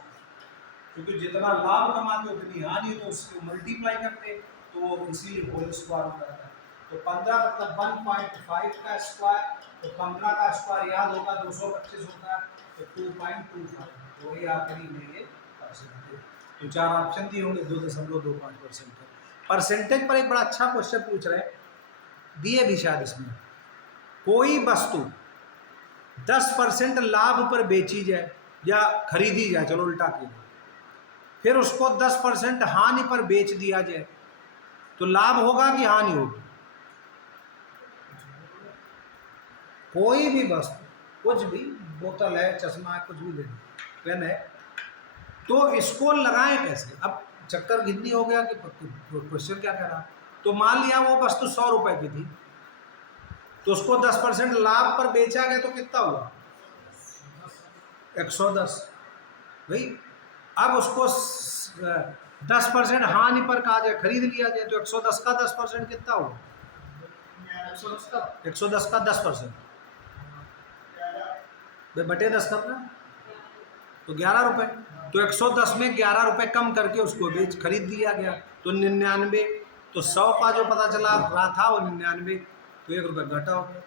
क्योंकि जितना लाभ कमाते उतनी हानि, तो उसको मल्टीप्लाई करते, तो इसीलिए होल स्क्वायर हो जाता है। तो 15 मतलब 1.5 का स्क्वायर, तो 15 का स्क्वायर याद होगा 225 होता है, तो 2.25, तो ये आखिरी में ये परसेंटेज। तो 4 ऑप्शन दिए होंगे, 2.25%। परसेंटेज पर एक बड़ा अच्छा क्वेश्चन पूछ रहे हैं, दिए भी शायद इसमें, कोई वस्तु 10% लाभ पर बेची जाए या खरीदी जाए, चलो उल्टा किया, फिर उसको 10% हानि पर बेच दिया जाए, तो लाभ होगा कि हानि होगी? कोई भी वस्तु, कुछ भी, बोतल है, चश्मा है, कुछ भी ले लो, पेन है, तो इसको लगाएं कैसे? अब चक्कर कितनी हो गया कि क्वेश्चन क्या कह रहा। तो मान लिया वो वस्तु 100 रुपए की थी, तो उसको 10% लाभ पर बेचा गया, तो कितना हुआ, 110। भाई अब उसको 10% हानि पर कहा जाए, खरीद लिया जाए, तो 110 का 10% कितना हुआ, 110 का 10% बटे 10 करना, तो 11 रुपए। तो 110 में 11 रुपए कम करके उसको बेच खरीद दिया गया, तो 99। तो 100 का जो पता चला रहा था वो 99, तो 1 रुपये घटा हो गया।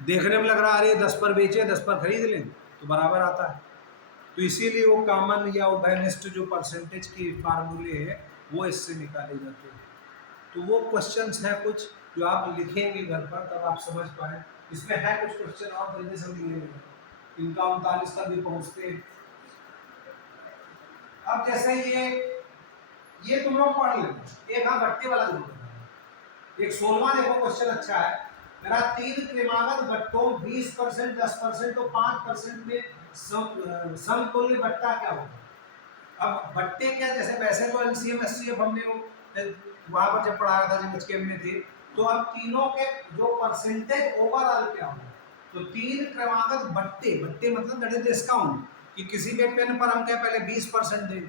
देखने में लग रहा अरे 10 पर बेचे 10 पर खरीद लें, तो बराबर आता है। तो इसीलिए वो कॉमन या उभयनिष्ठ जो परसेंटेज की फार्मूले हैं वो इससे निकाले जाते हैं। तो वो क्वेश्चंस हैं कुछ जो आप लिखेंगे घर पर, तब आप समझ पाए। इसमें है कुछ क्वेश्चन और जल्दी से मिलेंगे, इनका 39 तक भी पहुँचते। अब जैसे ये तुम लोग पढ़ लेना, एक हाँ भट्टे वाला जरूर है। एक 16वां देखो क्वेश्चन अच्छा है, मेरा 3 क्रमागत भट्टों 20%, 10% तो 5% में समतुल्य भट्टा क्या होगा। अब भट्टे क्या, जैसे वैसे तो एलसीएम एचसीएफ हमने वहां पर जब पढ़ाया था, जब एचकेएम में थे, तो अब तीनों के जो परसेंटेज ओवरऑल क्या होगा। तो 3 क्रमागत भट्टे, भट्टे मतलब दैट इज डिस्काउंट, कि किसी के पेन पर हम क्या पहले 20% दे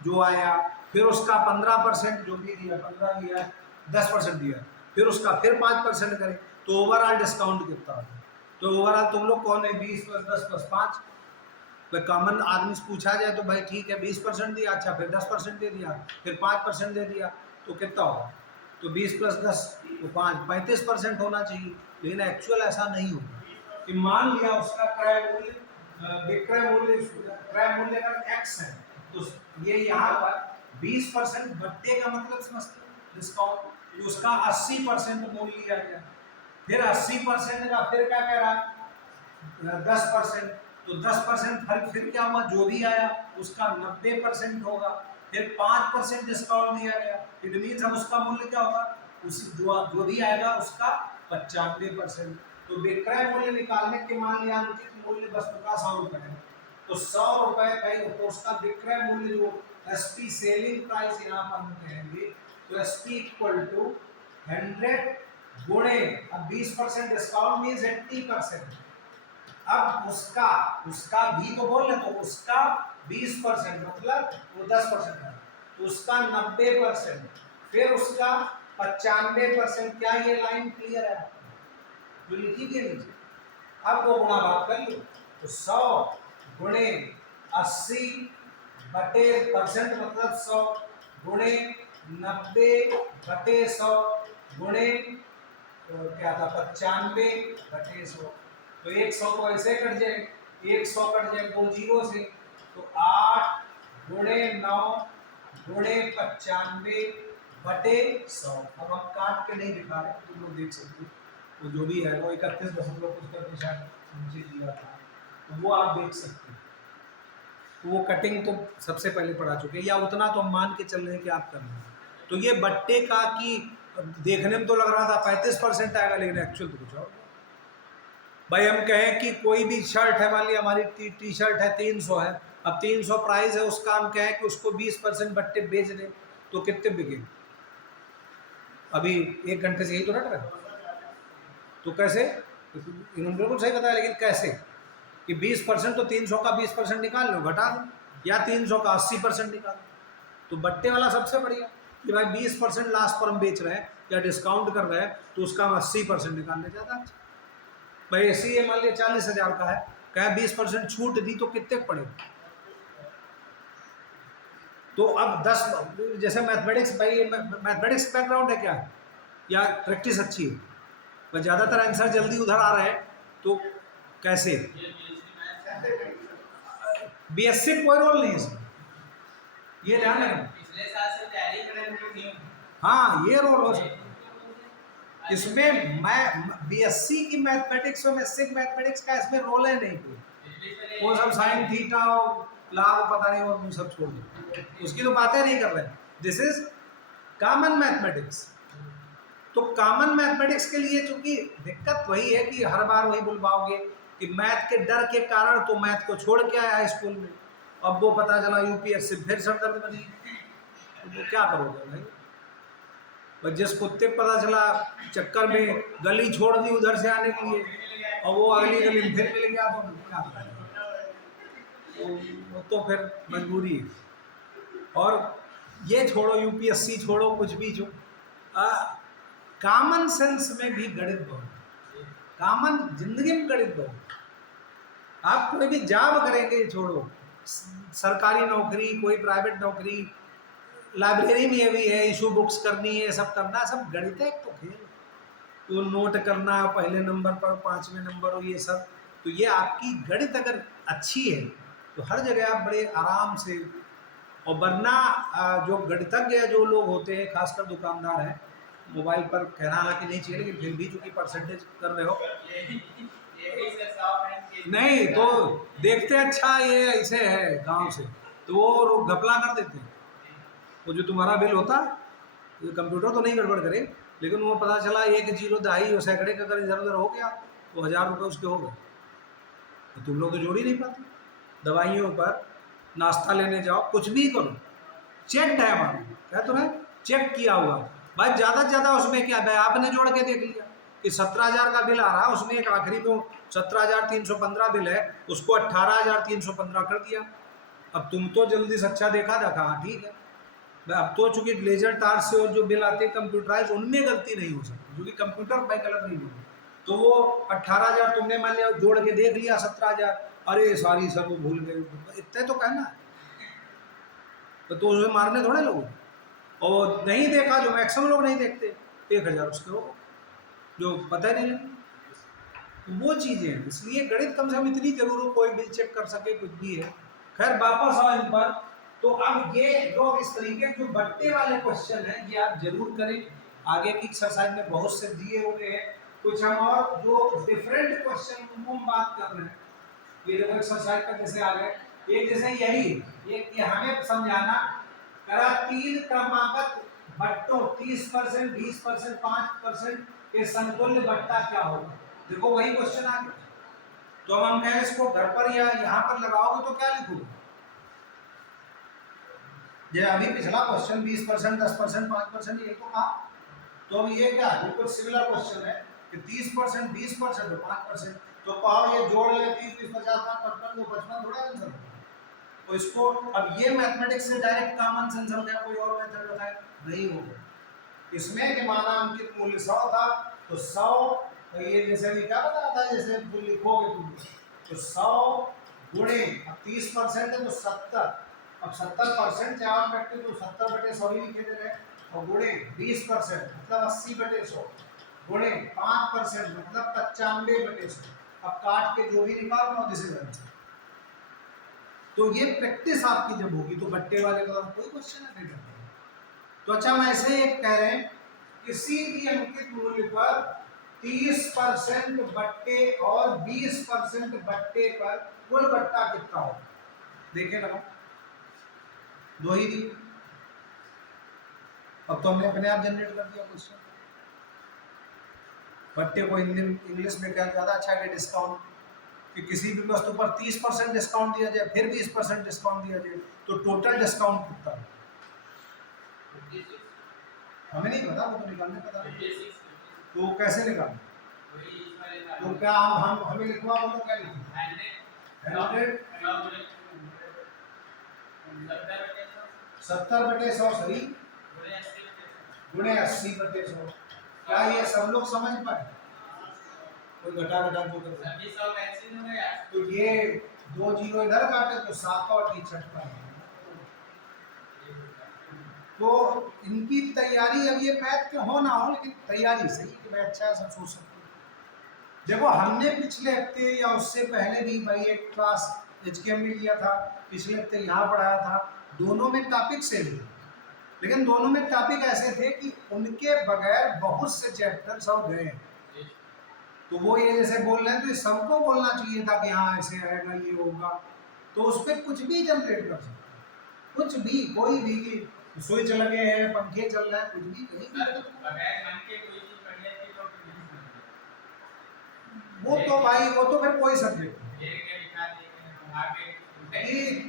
जो आया, फिर उसका 15% जो भी दिया, 15 दिया, 10% दिया, फिर उसका फिर 5% करें, तो ओवरऑल डिस्काउंट कितना होगा। तो ओवरऑल तुम लोग कौन है, 20 + 10 + 5, भाई कॉमन आदमी से पूछा जाए तो भाई ठीक है 20% दिया, अच्छा फिर 10% दे दिया, फिर 5% दे दिया, तो कितना होगा? तो 20 + 10 तो 35% होना चाहिए, लेकिन एक्चुअल ऐसा नहीं होगा। कि मान लिया उसका क्रय मूल्य क्रय मूल्य अगर x है, तो ये यहाँ पर 20% बट्टे का मतलब समझते हो डिस्काउंट, तो उसका 80% मूल्य लिया गया, फिर 80% का फिर क्या कह रहा है 10%, तो 10% फर्क फिर क्या हुआ, जो भी आया उसका 90% होगा, फिर 5% डिस्काउंट दिया गया, इट मीन्स अब उसका मूल्य क्या होगा, उसी जो भी आएगा उसका 95%। तो विक्रय मूल्य निकालने के मान लिया अंकित मूल्य वस्तु का 100 रुपए है, तो 100 रुपए का तो उसका विक्रय मूल्य जो एसपी सेलिंग प्राइस यहाँ पर हम कहेंगे, तो एसपी इक्वल टू 100 गुणे, अब 20% डिस्काउंट मीन्स 80%, अब उसका भी तो बोल रहे, तो उसका 20% मतलब वो 10% है, तो उसका 90%, फिर उसका 95%। क्या ये लाइन क्लियर है जो लिखी गई नीचे? अब वो गुणा भाग कर लो, तो 100 गुणे 80 बटे परसेंट मतलब 100 गुणे 90/100 गुणे क्या था 95/100, तो 100 तो ऐसे कट जाए, 100 कट जाए 2 जीरो से, तो 8 गुणे 9 गुणे 95/100। अब हम काट के नहीं दिखा रहे, तुम लोग देख सकते हो, तो जो भी है वो 31.75 नीचे दिया था, तो वो आप देख सकते हो। तो वो कटिंग तो सबसे पहले पढ़ा चुके हैं, या उतना तो हम मान के चल रहे हैं कि आप कर रहे हैं। तो ये बट्टे का कि देखने में तो लग रहा था 35% आएगा, लेकिन एक्चुअल तो कुछ और। भाई हम कहें कि कोई भी शर्ट है, मान लिया हमारी टी शर्ट है 300 है, अब 300 प्राइस है उसका, हम कहें कि उसको 20% बट्टे बेच दें, तो कितने बिके? अभी 1 घंटे से यही तो रट रहे, तो कैसे? इन्होंने बिल्कुल सही बताया, लेकिन कैसे कि 20% तो 300 का 20% निकाल लो, घटा दो, या 300 का 80% निकाल दो, तो बट्टे वाला सबसे बढ़िया कि भाई 20% लास्ट पर हम बेच रहे हैं या डिस्काउंट कर रहे हैं, तो उसका हम 80% निकालने ज़्यादा अच्छा। भाई ऐसी ये मान लिया 40,000 का है, कहें 20% छूट दी तो कितने पड़े? तो अब 10, जैसे मैथमेटिक्स, भाई मैथमेटिक्स बैकग्राउंड है क्या, या प्रैक्टिस अच्छी है? पर ज़्यादातर आंसर जल्दी उधर आ रहे हैं, तो कैसे? बीएससी कोई रोल नहीं है इसमें, ये ध्यान रखना। पिछले साल से तैयारी कर रहे हैं, हाँ ये रोल हो सकता है इसमें। मैं बीएससी की मैथमेटिक्स और मैथमेटिक्स का इसमें रोल है नहीं कोई, वो सब साइन थीटा और लाभ पता नहीं और सब छोड़ दो, उसकी तो बातें नहीं कर रहे हैं। This is common mathematics. तो कॉमन मैथमेटिक्स के लिए चूंकि दिक्कत वही है कि हर बार वही बुलवाओगे कि मैथ के डर के कारण तो मैथ को छोड़ के आया स्कूल में, अब वो पता चला यूपीएससी फिर सरदर्द बनी, तो वो क्या करोगे भाई? बस जिस कुत्ते पता चला चक्कर में गली छोड़ दी उधर से आने के लिए, और वो अगली गली में फिर मिल गया, तो क्या करें? तो फिर मजबूरी है। और ये छोड़ो, यूपीएससी छोड़ो, कुछ भी जो कॉमन सेंस में भी गणित बहुत, कॉमन जिंदगी में गणित बहुत। आप कोई भी जॉब करेंगे, छोड़ो सरकारी नौकरी, कोई प्राइवेट नौकरी, लाइब्रेरी में भी है, इशू बुक्स करनी है, सब करना, सब गणित है। तो खेल तो नोट करना पहले नंबर पर, 5वें नंबर हो, ये सब। तो ये आपकी गणित अगर अच्छी है तो हर जगह आप बड़े आराम से, और वरना जो गणितज्ञ जो लोग होते हैं, खासकर दुकानदार हैं, मोबाइल पर कहना हालांकि नहीं चाहिए, लेकिन फिर भी चूंकि परसेंटेज कर रहे हो नहीं, तो देखते अच्छा ये ऐसे है गांव से, तो वो घपला कर देते हैं। वो जो तुम्हारा बिल होता, ये कंप्यूटर तो नहीं गड़बड़ करे, लेकिन वो पता चला 1 0 दहाई और सैकड़े का अगर इधर उधर हो गया तो 1000 रुपये उसके हो गए, तो तुम लोग तो जोड़ ही नहीं पाते। दवाइयों पर, नाश्ता लेने जाओ, कुछ भी करो, चेक है हमारा, क्या तुम्हें चेक किया हुआ भाई, ज़्यादा से ज़्यादा उसमें क्या है, आपने जोड़ के देख लिया कि 17,000 का बिल आ रहा है, उसमें एक आखिरी में 17,315 बिल है, उसको 18,315 कर दिया। अब तुम तो जल्दी से अच्छा देखा हाँ ठीक है। अब तो चूंकि लेजर तार से और जो बिल आते हैं कंप्यूटराइज, उनमें गलती नहीं हो सकती, क्योंकि कंप्यूटर में गलत नहीं होगी। तो वो 18,000 तुमने मान लिया जोड़ के देख लिया, 17,000, अरे सॉरी सर वो भूल गए, इतने तो कहना है। तो उसे मारने थोड़े लोग। और नहीं देखा, जो मैक्सिमम लोग नहीं देखते, 1000 उसके हो जो पता ही नहीं लगे। तो वो चीज़ें हैं, इसलिए गणित कम से कम इतनी जरूर हो, कोई बिल चेक कर सके, कुछ भी है। खैर वापस आओ इन पर। तो अब ये जो इस तरीके के जो बट्टे वाले क्वेश्चन हैं ये आप जरूर करें। आगे की एक्सरसाइज में बहुत से दिए हुए हैं, कुछ हम और जो डिफरेंट क्वेश्चन उनको हम बात कर रहे हैं। ये देखो एक्सरसाइज का जैसे आ गए, ये जैसे यही ये हमें समझाना करा 3 क्रमागत बट्टों 30%, 20%, 5% के समतुल्य बट्टा क्या होगा। देखो वही क्वेश्चन आ गया। तो अब हम कहें इसको घर पर या यहाँ पर लगाओगे तो क्या लिखोगे। ये अभी पिछला क्वेश्चन 20%, 10%, 5% ये तो कहा। तो अब ये क्या बिल्कुल सिमिलर क्वेश्चन है कि 30%, 20% और 5%। तो पाओ ये जोड़ ले 30, 20, 50, 55, 55 थोड़ा आंसर। तो इसको अब ये मैथमेटिक्स से डायरेक्ट कॉमन सेंस हो गया, कोई और मेथड बताए नहीं होगा। इसमें के माना अंकित मूल्य 100 था, तो 100 तो ये जैसे भी क्या बताया था, जैसे तुम लिखोगे तुम तो 100 गुणे 30% है तो 70। अब 70% से आप करते तो 70/100 ही लिखे दे रहे हैं, और गुणे 20% मतलब 80/100, गुणे 5% मतलब 95/100। अब काट के जो भी निकालना दिस इज आंसर। तो ये प्रैक्टिस आपकी जब होगी तो बट्टे वाले का कोई क्वेश्चन नहीं करते। तो अच्छा हम ऐसे एक कह रहे हैं, किसी भी अंकित मूल्य पर 30% बट्टे और 20% बट्टे पर कुल बट्टा कितना हो। देखे ना, दो ही दी। अब तो हमने अपने आप जनरेट कर दिया क्वेश्चन। बट्टे को हिंदी इंग्लिश में क्या ज्यादा अच्छा है, डिस्काउंट, कि किसी भी वस्तु पर 30% डिस्काउंट दिया जाए, फिर 20% डिस्काउंट दिया जाए, तो टोटल डिस्काउंट कितना है। हमें नहीं पता, वो तो निकालने पता। तो कैसे निकालें, तो क्या हम हमें लिखवा बोलो क्या लिखें 70/100 सही गुणे 80/100। क्या ये सब लोग समझ पाए। कोई घटा घटा जो कर, तो ये 2 जीरो इधर काटे तो 7 और 66 पाए। तो इनकी तैयारी अब ये मैथ के हो ना हो, लेकिन तैयारी सही कि मैं अच्छा सब सोच सकता हूँ। देखो हमने पिछले हफ्ते या उससे पहले भी भाई एक क्लास HKM में लिया था, पिछले हफ्ते यहाँ पढ़ाया था, दोनों में टॉपिक सेम थे, लेकिन दोनों में टॉपिक ऐसे थे कि उनके बगैर बहुत से चैप्टर सब गए हैं। तो वो ये जैसे बोल रहे हैं तो सबको बोलना चाहिए था कि हाँ ऐसे आएगा ये होगा, तो उस पर कुछ भी जनरेट कर सकते, कुछ भी, कोई भी कि स्विच लगे हैं, पंखे चल रहे हैं, कुछ भी वो तो भाई वो तो फिर कोई सब्जेक्ट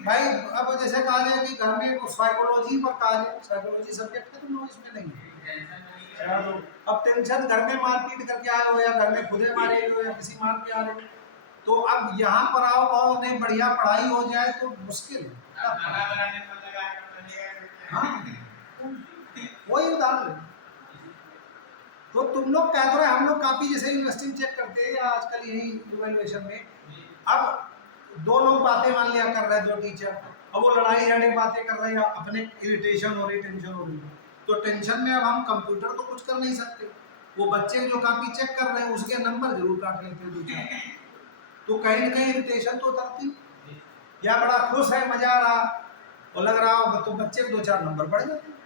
भाई। अब जैसे कहा जाए कि घर में साइकोलॉजी पर कहा जाए, साइकोलॉजी सब्जेक्ट है, तुम लोग इसमें नहीं है। अब टेंशन घर में मारपीट करके आए हो या घर में खुदे मारे हो या किसी मार के आ रहे हो, तो अब यहाँ पर आओ और नहीं बढ़िया पढ़ाई हो जाए तो मुश्किल है। हाँ वही उदाहरण। तो तुम लोग कह रहे हम लोग काफी जैसे इन्वेस्टिंग चेक करते हैं या आजकल यही इवैल्यूएशन में, अब 2 लोग बातें मान लिया कर रहे हैं, 2 टीचर, अब वो लड़ाई लड़े बातें कर रहे हैं, अपने इरिटेशन हो रही, टेंशन हो रही, तो टेंशन में अब हम कंप्यूटर तो कुछ कर नहीं सकते, वो बच्चे जो कापी चेक कर रहे हैं उसके नंबर जरूर काट लेते हैं 2-4, तो कहीं ना कहीं इरिटेशन तो उतरती, या बड़ा खुश है मजा आ रहा और लग रहा हो तो बच्चे 2-4 नंबर बढ़ जाते।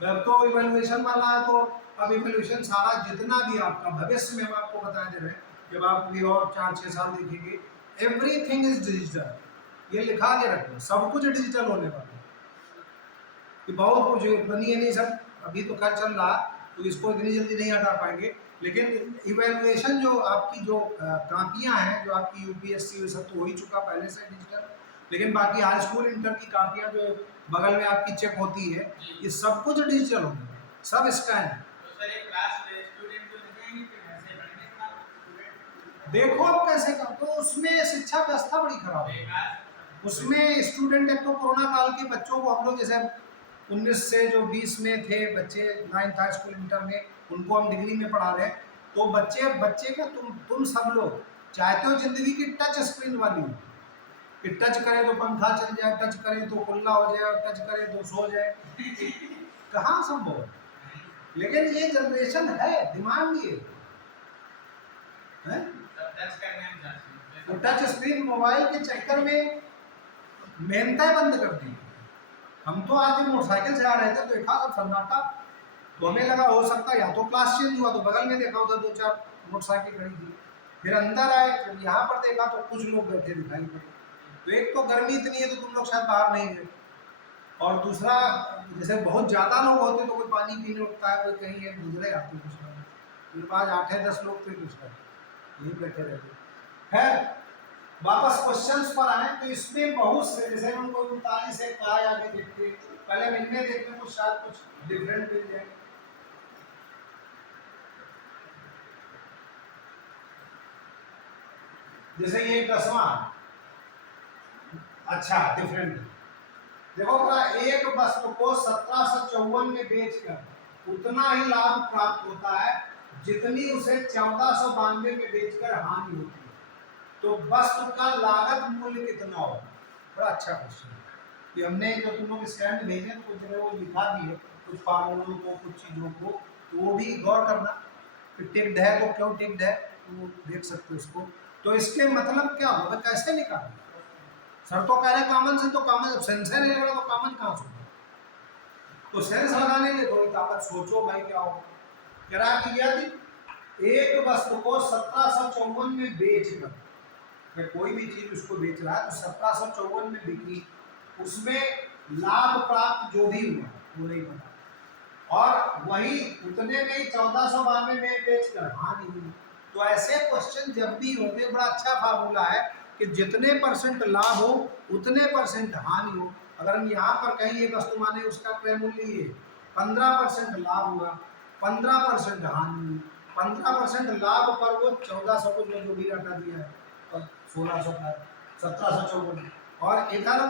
अब तो इवैल्यूएशन वाला है, तो अब इवैल्यूएशन सारा जितना भी आपका भविष्य में हम आपको बता दे रहे हैं, जब आप भी और 4-6 साल देखेंगे, एवरीथिंग इज डिजिटल, ये लिखा के रखो, सब कुछ डिजिटल होने वाला है, कि बहुत कुछ बनिए नहीं सब, अभी तो खैर चल रहा तो इसको इतनी जल्दी नहीं हटा पाएंगे, लेकिन इवैल्यूएशन जो आपकी जो कापियाँ हैं, जो आपकी UPSC ये सब तो हो ही चुका पहले से डिजिटल, लेकिन बाकी हाई स्कूल इंटर की कापियाँ जो बगल में आपकी चेक होती है, ये सब कुछ डिजिटल होगा, सब स्कैन। देखो अब कैसे कर, तो उसमें शिक्षा व्यवस्था बड़ी खराब है, उसमें स्टूडेंट एक तो कोरोना काल के बच्चों को हम लोग जैसे 19 से जो 20 में थे बच्चे 9th स्कूल इंटर में, उनको हम डिग्री में पढ़ा रहे हैं, तो बच्चे का तुम सब लोग चाहते हो जिंदगी की टच स्क्रीन वाली हो कि टच करे तो पंखा चल जाए, टच करे तो कुल्ला हो जाए, और टच करे तो सो जाए। कहाँ संभव है? लेकिन ये जनरेशन है, डिमांड ये है। टच करने में जाते तो हैं। टच स्क्रीन मोबाइल के चक्कर में मेहनतें बंद कर दी। हम तो आज मोटरसाइकिल से आ रहे थे तो देखा सब सन्नाटा, तो हमें लगा हो सकता है या तो क्लास चेंज हुआ, तो बगल में देखा उधर 2-4 मोटरसाइकिल खड़ी थी। फिर अंदर आए तो यहाँ पर देखा तो कुछ लोग बैठे दिखाई पड़े। तो एक तो गर्मी इतनी है तो तुम लोग शायद बाहर नहीं गए, और दूसरा जैसे बहुत ज़्यादा लोग होते तो कोई पानी पीने उठता है, कोई कहीं एक गुजरे आते कुछ ना, मेरे पास 8-10 लोग थे, कुछ यहीं बैठे रहते। है वापस क्वेश्चंस पर आए तो इसमें बहुत से, जैसे उनको 39 से कहा आगे देखते, पहले हम इनमें देखते हैं, कुछ शायद कुछ डिफरेंट मिल जाए। जैसे ये 10वां, अच्छा डिफरेंट। देखो बोला एक वस्तु को 1754 में बेचकर उतना ही लाभ प्राप्त होता है जितनी उसे 1492 में बेचकर हानि होती है, तो वस्तु का लागत मूल्य कितना होगा? बड़ा अच्छा क्वेश्चन है। कि हमने जो तुम लोग स्टैंड भेजे तो कुछ जगह वो लिखा भी है, कुछ फार्मूलों को, कुछ चीज़ों को, तो वो भी गौर करना कि टिक्ड है तो क्यों टिक्ड है, तो वो देख सकते हो उसको। तो इसके मतलब क्या होगा, कैसे निकालना? सर तो कह रहे कॉमन से, तो कॉमन सेंस है नहीं लग रहा तो कॉमन कहाँ से? तो सेंस लगाने में थोड़ी ताकत, सोचो भाई क्या होगा। कह रहा कि यदि एक वस्तु को 1754 में बेचकर, मैं कोई भी चीज उसको बेच रहा है तो 1754 में बिकी, उसमें लाभ प्राप्त जो भी हुआ वो नहीं पता, और वही उतने में ही 1492 में बेचकर हानि हुई। तो ऐसे क्वेश्चन जब भी होते, बड़ा अच्छा फार्मूला है कि जितने परसेंट लाभ हो उतने परसेंट हानि हो। अगर हम यहाँ पर कहीं ये वस्तु माने उसका क्रय मूल्य ये 15% लाभ हुआ, 15% हानि हुई, 15% लाभ पर वो 1400 को जो भी हटा दिया है, 1600 का 1754, और इधर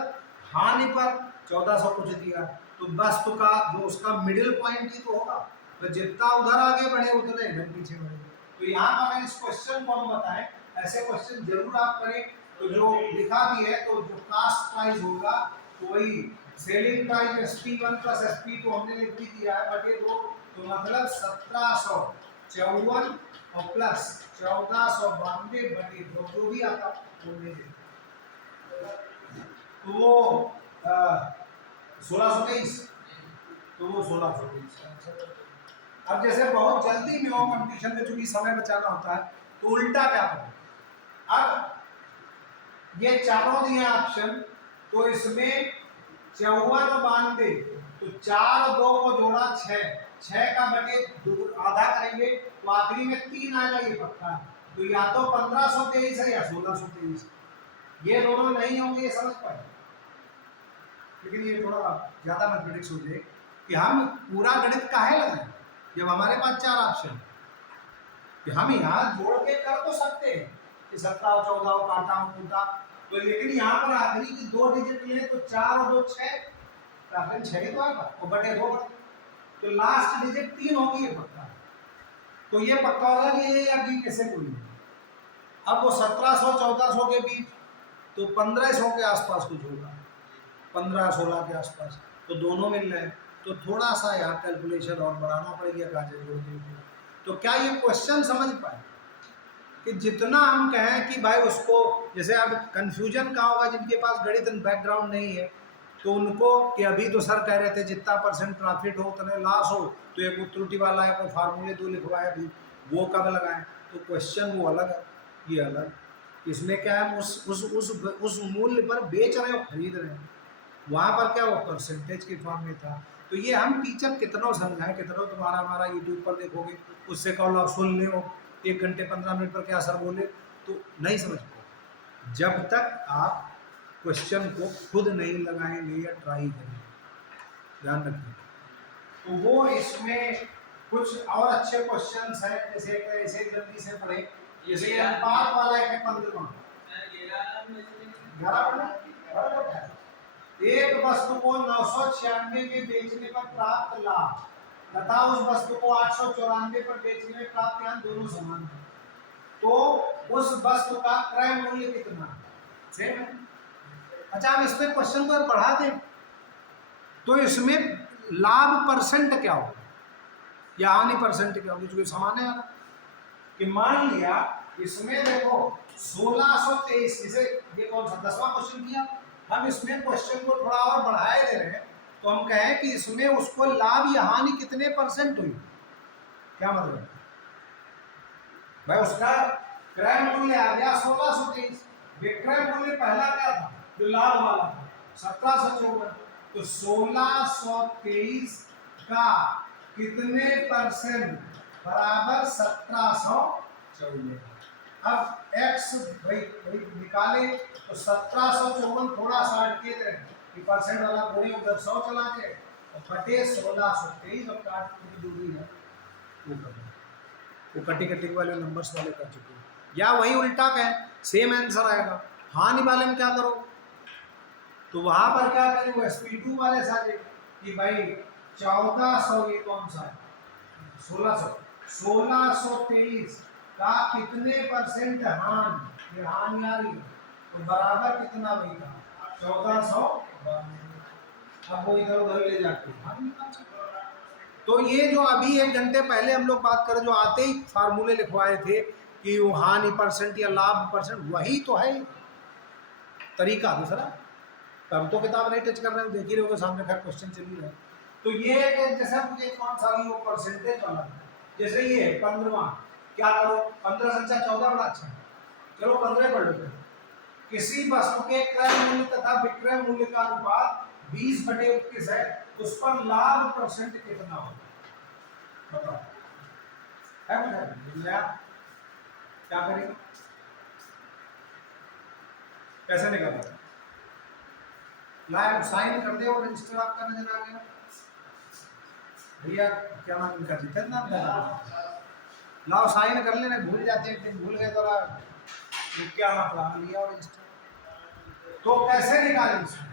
हानि पर 1400 कुछ दिया, तो वस्तु का जो उसका मिडिल पॉइंट ही तो होगा, तो जितना उधर आगे बढ़े उतने इधर पीछे बढ़े। तो यहाँ पर इस क्वेश्चन को हम बताएं, ऐसे क्वेश्चन जरूर आप करें। तो जो लिखा भी है, तो जो कास्ट प्राइस होगा तो वही selling price SP1 plus SP2 हमने लिख भी दिया है, बट ये दो, तो मतलब 1754 और प्लस 1492 बटे 2 जो भी आता वो ले लेते, तो वो 1623, तो वो 1623। अब जैसे बहुत जल्दी में हो कंपटीशन में, चूंकि समय बचाना होता है, तो उल्टा क्या करें? अब ये चारों दिए ऑप्शन, तो इसमें 54 और 92, तो 4 और 2 को जोड़ा 6 का बटे आधा करेंगे तो आखिरी में 3 आएगा, ये पक्का है। तो या तो 1523 है या 1623, ये दोनों नहीं होंगे, ये समझ पाए। लेकिन ये थोड़ा ज्यादा मैथमेटिक्स हो जाए कि हम पूरा गणित काहे लगाएं जब हमारे पास 4 ऑप्शन, कि हम यहाँ जोड़ के कर तो सकते हैं कि 17 और 14 और काटा और कूटा, तो लेकिन यहाँ पर आखिरी की 2 डिजिट ले तो 4 और 2 6, तो आखिरी 6 ही तो आएगा, और बटे 2 तो लास्ट डिजिट 3 होगी, ये पक्का है। तो ये पक्का होगा कि ये या बी कैसे कोई नहीं। अब वो 1700 1400 के बीच, तो 1500 के आसपास कुछ होगा, 15-16 के आसपास, तो दोनों मिल रहे हैं, तो थोड़ा सा यहाँ कैलकुलेशन और बढ़ाना पड़ेगा काजे जोड़ के। तो क्या ये क्वेश्चन समझ पाए कि जितना हम कहें कि भाई उसको, जैसे अब कंफ्यूजन कहाँ होगा जिनके पास गणित बैकग्राउंड नहीं है, तो उनको कि अभी तो सर कह रहे थे जितना % प्रॉफिट हो उतने लॉस हो, तो एक त्रुटि वाला है, कोई फार्मूले 2 लिखवाए, अभी वो कब लगाएं, तो क्वेश्चन वो अलग है, ये अलग। इसमें क्या है, उस मूल्य पर बेच रहे हो, खरीद रहे हैं, वहाँ पर क्या वो परसेंटेज के फॉर्म में था। तो ये हम टीचर कितना समझाएं, कितना तुम्हारा हमारा यूट्यूब पर देखोगे, उससे कहो आप सुन ले 1 घंटे 15 मिनट पर क्या सर बोले, तो नहीं समझ पाओ जब तक आप क्वेश्चन को खुद नहीं लगाएंगे या ट्राई करेंगे, ध्यान रखिए। तो वो इसमें कुछ और अच्छे क्वेश्चंस हैं, जैसे ऐसे जल्दी से पढ़े, जैसे अनुपात वाला है 15वां, एक वस्तु को 996 में बेचने पर प्राप्त लाभ तथा उस वस्तु को 894 पर बेचने में प्राप्त लाभ दोनों समान हैं। तो उस वस्तु का क्रय मूल्य कितना सेम है। अच्छा, हम इसमें क्वेश्चन को बढ़ा दें तो इसमें लाभ परसेंट क्या होगा या हानि परसेंट क्या होगी, क्योंकि समान है ना। कि मान लिया इसमें देखो 1623, इसे ये कौन सा 10वां क्वेश्चन किया, हम इसमें क्वेश्चन को थोड़ा और बढ़ाए दे रहे हैं, तो हम कहें कि इसमें उसको लाभ या हानि कितने परसेंट हुई, क्या मतलब भाई उसका क्रय मूल्य आ गया 1623, विक्रय मूल्य पहला क्या था जो लाभ वाला था 1754, तो 1623 का कितने परसेंट बराबर 1754। अब x भाई निकाले तो 1754 थोड़ा सा अटके थे कि परसेंट वाला गुणे उधर 100 चला के और बटे 1623 और काट की दूरी है वो कर वो कटी कटी वाले नंबर्स वाले कर चुके हैं, या वही उल्टा कहें सेम आंसर आएगा। हानि वाले में क्या करो तो वहां पर क्या करें वो SP2 वाले सारे कि भाई 1400, ये कौन सा है 1623 का कितने परसेंट हानि, ये हानि आ रही है तो बराबर कितना भाई था 1400। अब वो इधर उधर ले जाके हानि निकाल सकते। तो ये जो अभी 1 घंटे पहले हम लोग बात करें जो आते ही फार्मूले लिखवाए थे कि वो हानि परसेंट या लाभ परसेंट, वही तो है तरीका दूसरा। हम तो किताब नहीं टच कर रहे हैं, देख ही रहोगे सामने खैर क्वेश्चन चल ही रहा है। तो ये जैसे मुझे कौन सा भी वो परसेंटेज वाला, जैसे ये 15वां, क्या करो 15 संख्या 14 बड़ा अच्छा है, चलो 15 पढ़ लेते हैं। किसी वस्तु के क्रय मूल्य तथा विक्रय मूल्य का अनुपात 20/21 है, उस पर लाभ परसेंट कितना होगा बताओ। है क्या करेंगे, कैसे निकालना, लाइव साइन कर दे और रजिस्टर आपका नजर आ गया भैया, क्या नाम इनका जितना नाम लाओ साइन कर लेना, भूल जाते हैं भूल गए तो क्या नाम लिया और रजिस्टर। तो कैसे निकालें इसमें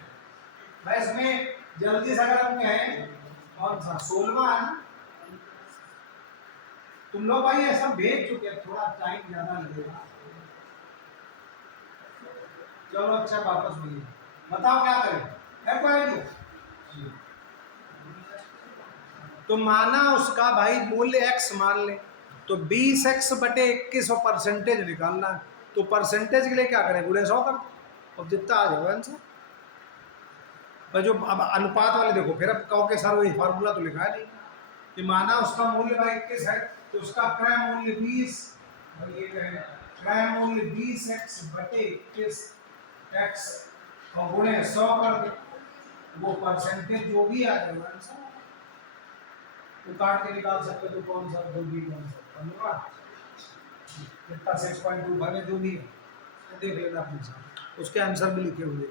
भाई, इसमें जल्दी से अगर हम कहें कौन सा 16वां है ना, तुम लोग भाई ऐसा भेज चुके हैं, थोड़ा टाइम ज्यादा लगेगा, चलो अच्छा वापस मिलिए, बताओ क्या करें, है कोई आइडिया। तो माना उसका भाई मूल्य x मान ले, तो 20x/21 परसेंटेज निकालना है, तो परसेंटेज के लिए क्या करें गुणे 100 कर, अब जितना आ जाएगा आंसर। पर जो अब अनुपात वाले देखो, फिर अब कहो के सर वही फार्मूला तो लिखा है नहीं कि माना उसका मूल्य भाई 21 है, तो उसका क्रय मूल्य 20, और ये कहें क्रय मूल्य 20x/21 x और गुणे 100 कर दे, वो परसेंटेज जो भी आ जाएगा आंसर। तो काट के निकाल सकते हो, तो कौन सा जो भी कौन सा 15 कितना 6.25 है जो भी है, तो देख लेना अपने साथ, उसके आंसर भी लिखे हुए।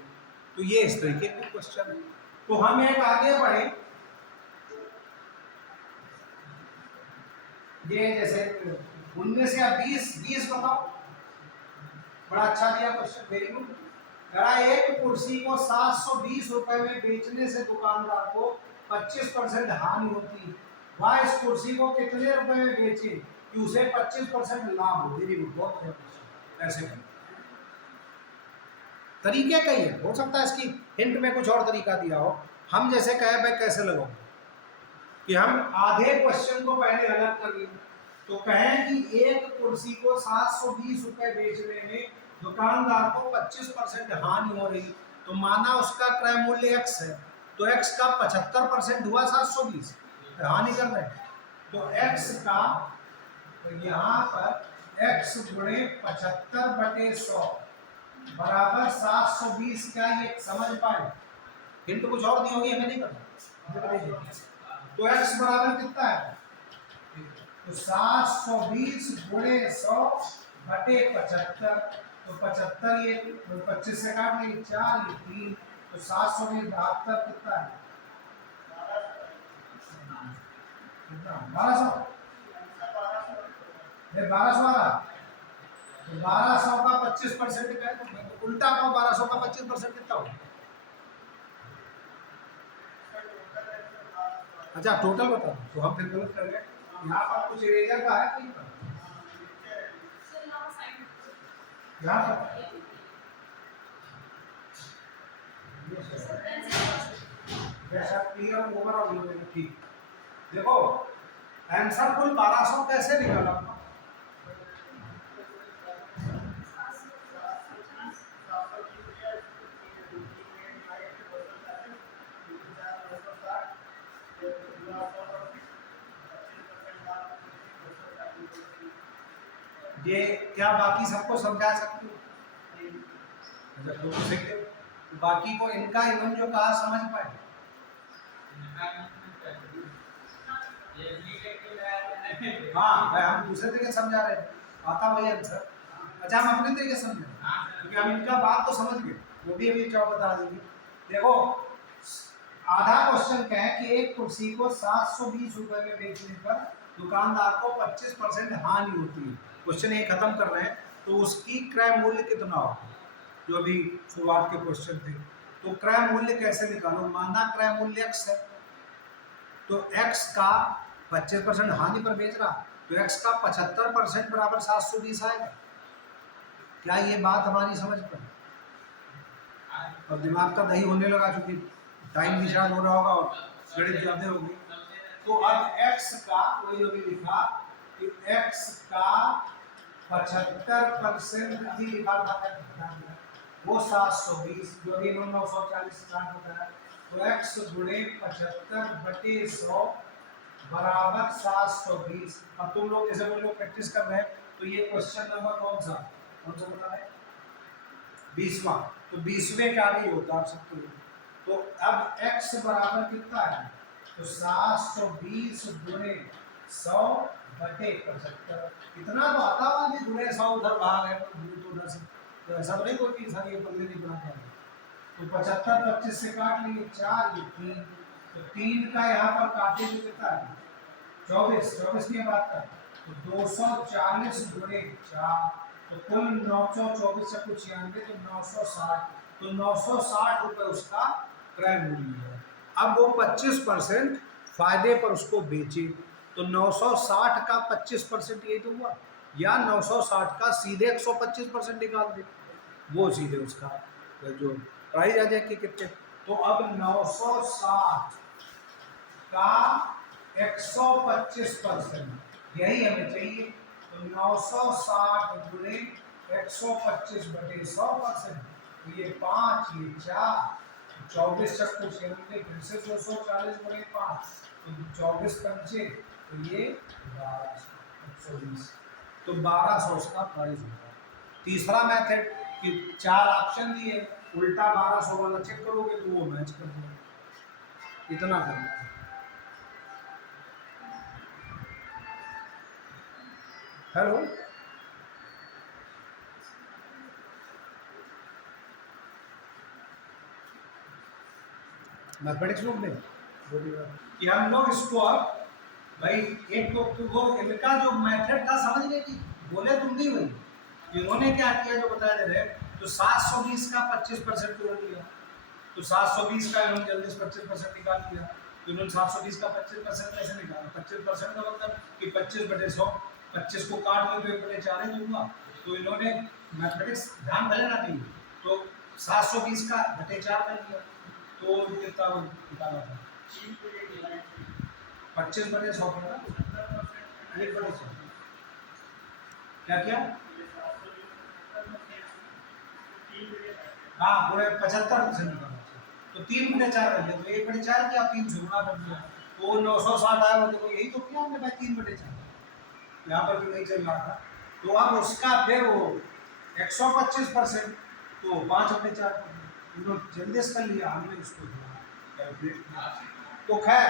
तो ये इस तरीके के क्वेश्चन है। तो हम एक आगे बढ़े, ये जैसे 19 या 20 बताओ, बड़ा अच्छा दिया क्वेश्चन, वेरी गुड। अगर एक कुर्सी को 720 रुपए में बेचने से दुकानदार को 25% हानि होती है, वह इस कुर्सी को कितने रुपए में बेचे कि उसे 25% लाभ हो। वेरी गुड, बहुत अच्छा क्वेश्चन। ऐसे करें, तरीके कई है, हो सकता है इसकी हिंट में कुछ और तरीका दिया हो। हम जैसे कहे भाई कैसे लगाओ कि हम आधे क्वेश्चन को पहले अलग कर लें, तो कहें कि एक कुर्सी को 720 रुपए बेचने में दुकानदार को 25% हानि हो रही, तो माना उसका क्रय मूल्य x है, तो x का 75% हुआ 720, हानि कर रहे हैं, तो x का तो यहाँ पर x गुणे 75/100 बराबर 720 का, ये समझ पाए। हिंट कुछ और दी होगी, हमें नहीं पता। तो x बराबर कितना है, तो 720 गुणे 100/75, तो 75 ये 25 से काट लेंगे 4 ये 3, तो 720 72 कितना है, कितना 1200, 1200 आ रहा, तो 1200 का 25% क्या है, तो उल्टा का 1200 का 25% कितना होगा। अच्छा टोटल बता दो, तो हम फिर गलत कर गए, यहाँ पर कुछ इरेजर का है कहीं पर, यहाँ पर जैसा क्लियर ओवरऑल ठीक। देखो आंसर कुल 1200 कैसे निकाला? ये क्या बाकी सबको समझा सकते हो? जब लोग सीखते तो बाकी को इनका इन्होंने जो कहा समझ पाए। हाँ भाई हम दूसरे तरीके समझा रहे हैं, आता वही आंसर। अच्छा हम अपने तरीके समझे क्योंकि हम इनका बात तो समझ गए, वो भी अभी क्या बता देंगे। देखो आधा क्वेश्चन क्या है कि एक कुर्सी को 720 रुपए में बेचने पर दुकानदार को 25% हानि होती है। क्वेश्चन ये खत्म कर रहे हैं तो उसकी क्रय मूल्य कितना होगा, जो अभी शुरुआत के क्वेश्चन थे। तो क्रय मूल्य कैसे निकालो? माना क्रय मूल्य x है तो x का 25% हानि पर बेच रहा तो x का 75% बराबर 720 आएगा। क्या ये बात हमारी समझ पर? और दिमाग का दही होने लगा चूंकि टाइम भी शायद हो रहा होगा और गणित ज्यादा होगी। तो अब x का वही अभी लिखा कि x का 75% अभी लिखा था वो 720 जो भी 940 स्टार्ट होता है। तो x गुणे 75/100 बराबर 720। अब तुम लोग जैसे वो लोग प्रैक्टिस कर रहे हैं तो ये क्वेश्चन नंबर कौन सा बता है? 20वां। तो 20वें का भी होता है सबको। तो अब x बराबर कितना है? तो 720 गुणे 100/75। इतना तो आता हुआ भी गुणे 100 उधर बाहर है तो उधर से तो ऐसा तो नहीं कोई कि सारी पल्ले नहीं बना पाएंगे। तो 75 25 से काट लेंगे 4 ये 3। तो 3 का यहाँ पर काटेंगे कितना है? 24 की बात कर। तो 240 गुणे 4 तो कुल 924 से कुछ 96 तो 960। तो 960 रुपए उसका क्रय मूल्य है। अब वो 25% फायदे पर उसको बेचे तो 960 का 25% यही तो हुआ, या 960 का सीधे 125% निकाल दे, वो सीधे उसका जो प्राइस आ जाए कि कितने। तो अब 960 का 125% यही हमें चाहिए। तो 960 गुणे 125/100%। तो ये 5 ये 4 24 चक्कू 96 फिर से 240 गुणे 5 तो 24 पंचे तो ये 1220। तो 1200 उसका प्राइस होगा। तीसरा मेथड कि 4 ऑप्शन दिए उल्टा 1200 वाला चेक करोगे तो वो मैच कर देगा। इतना करना है। हेलो मैथमेटिक्स लोग में कि हम लोग इसको अब भाई एक तो वो इनका जो मेथड था समझ गए कि बोले तुम नहीं भाई इन्होंने क्या किया जो बता दे रहे। तो 720 का 25% तोड़ लिया तो 720 का इन्होंने जल्दी से 25% निकाल लिया। तो इन्होंने 720 का 25% कैसे निकाला? 25% का मतलब कि 25/100 25 को काट लो तो 1/4 ही दूंगा। तो इन्होंने मैथमेटिक्स ध्यान देना नहीं तो 720 का 4 कर लिया तो कितना निकाला था 25/100 का 1/100 क्या क्या? हाँ पूरे 75% निकाला तो 3/4 कर लिया तो 1/4 किया 3 गुना कर दिया तो 960 आया। तो यही तो किया हमने भाई 3/4 यहाँ पर भी नहीं चल रहा था। तो अब उसका फिर वो 125% तो 5/4 जल्दी कर लिया हमने इसको कैलकुलेट किया। तो खैर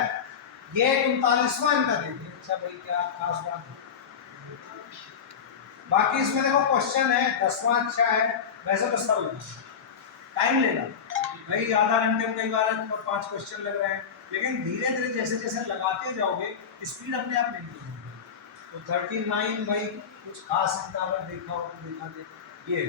ये 39वां इनका देखिए। अच्छा भाई क्या खास बात है? बाकी इसमें देखो क्वेश्चन है 10वां अच्छा है वैसे तो सब टाइम लेगा भाई आधा घंटे में कई बार 5 क्वेश्चन लग रहे हैं लेकिन धीरे धीरे जैसे जैसे लगाते जाओगे स्पीड अपने आप नहीं होगी। तो 39 भाई कुछ खास देखा हो देखा दे ये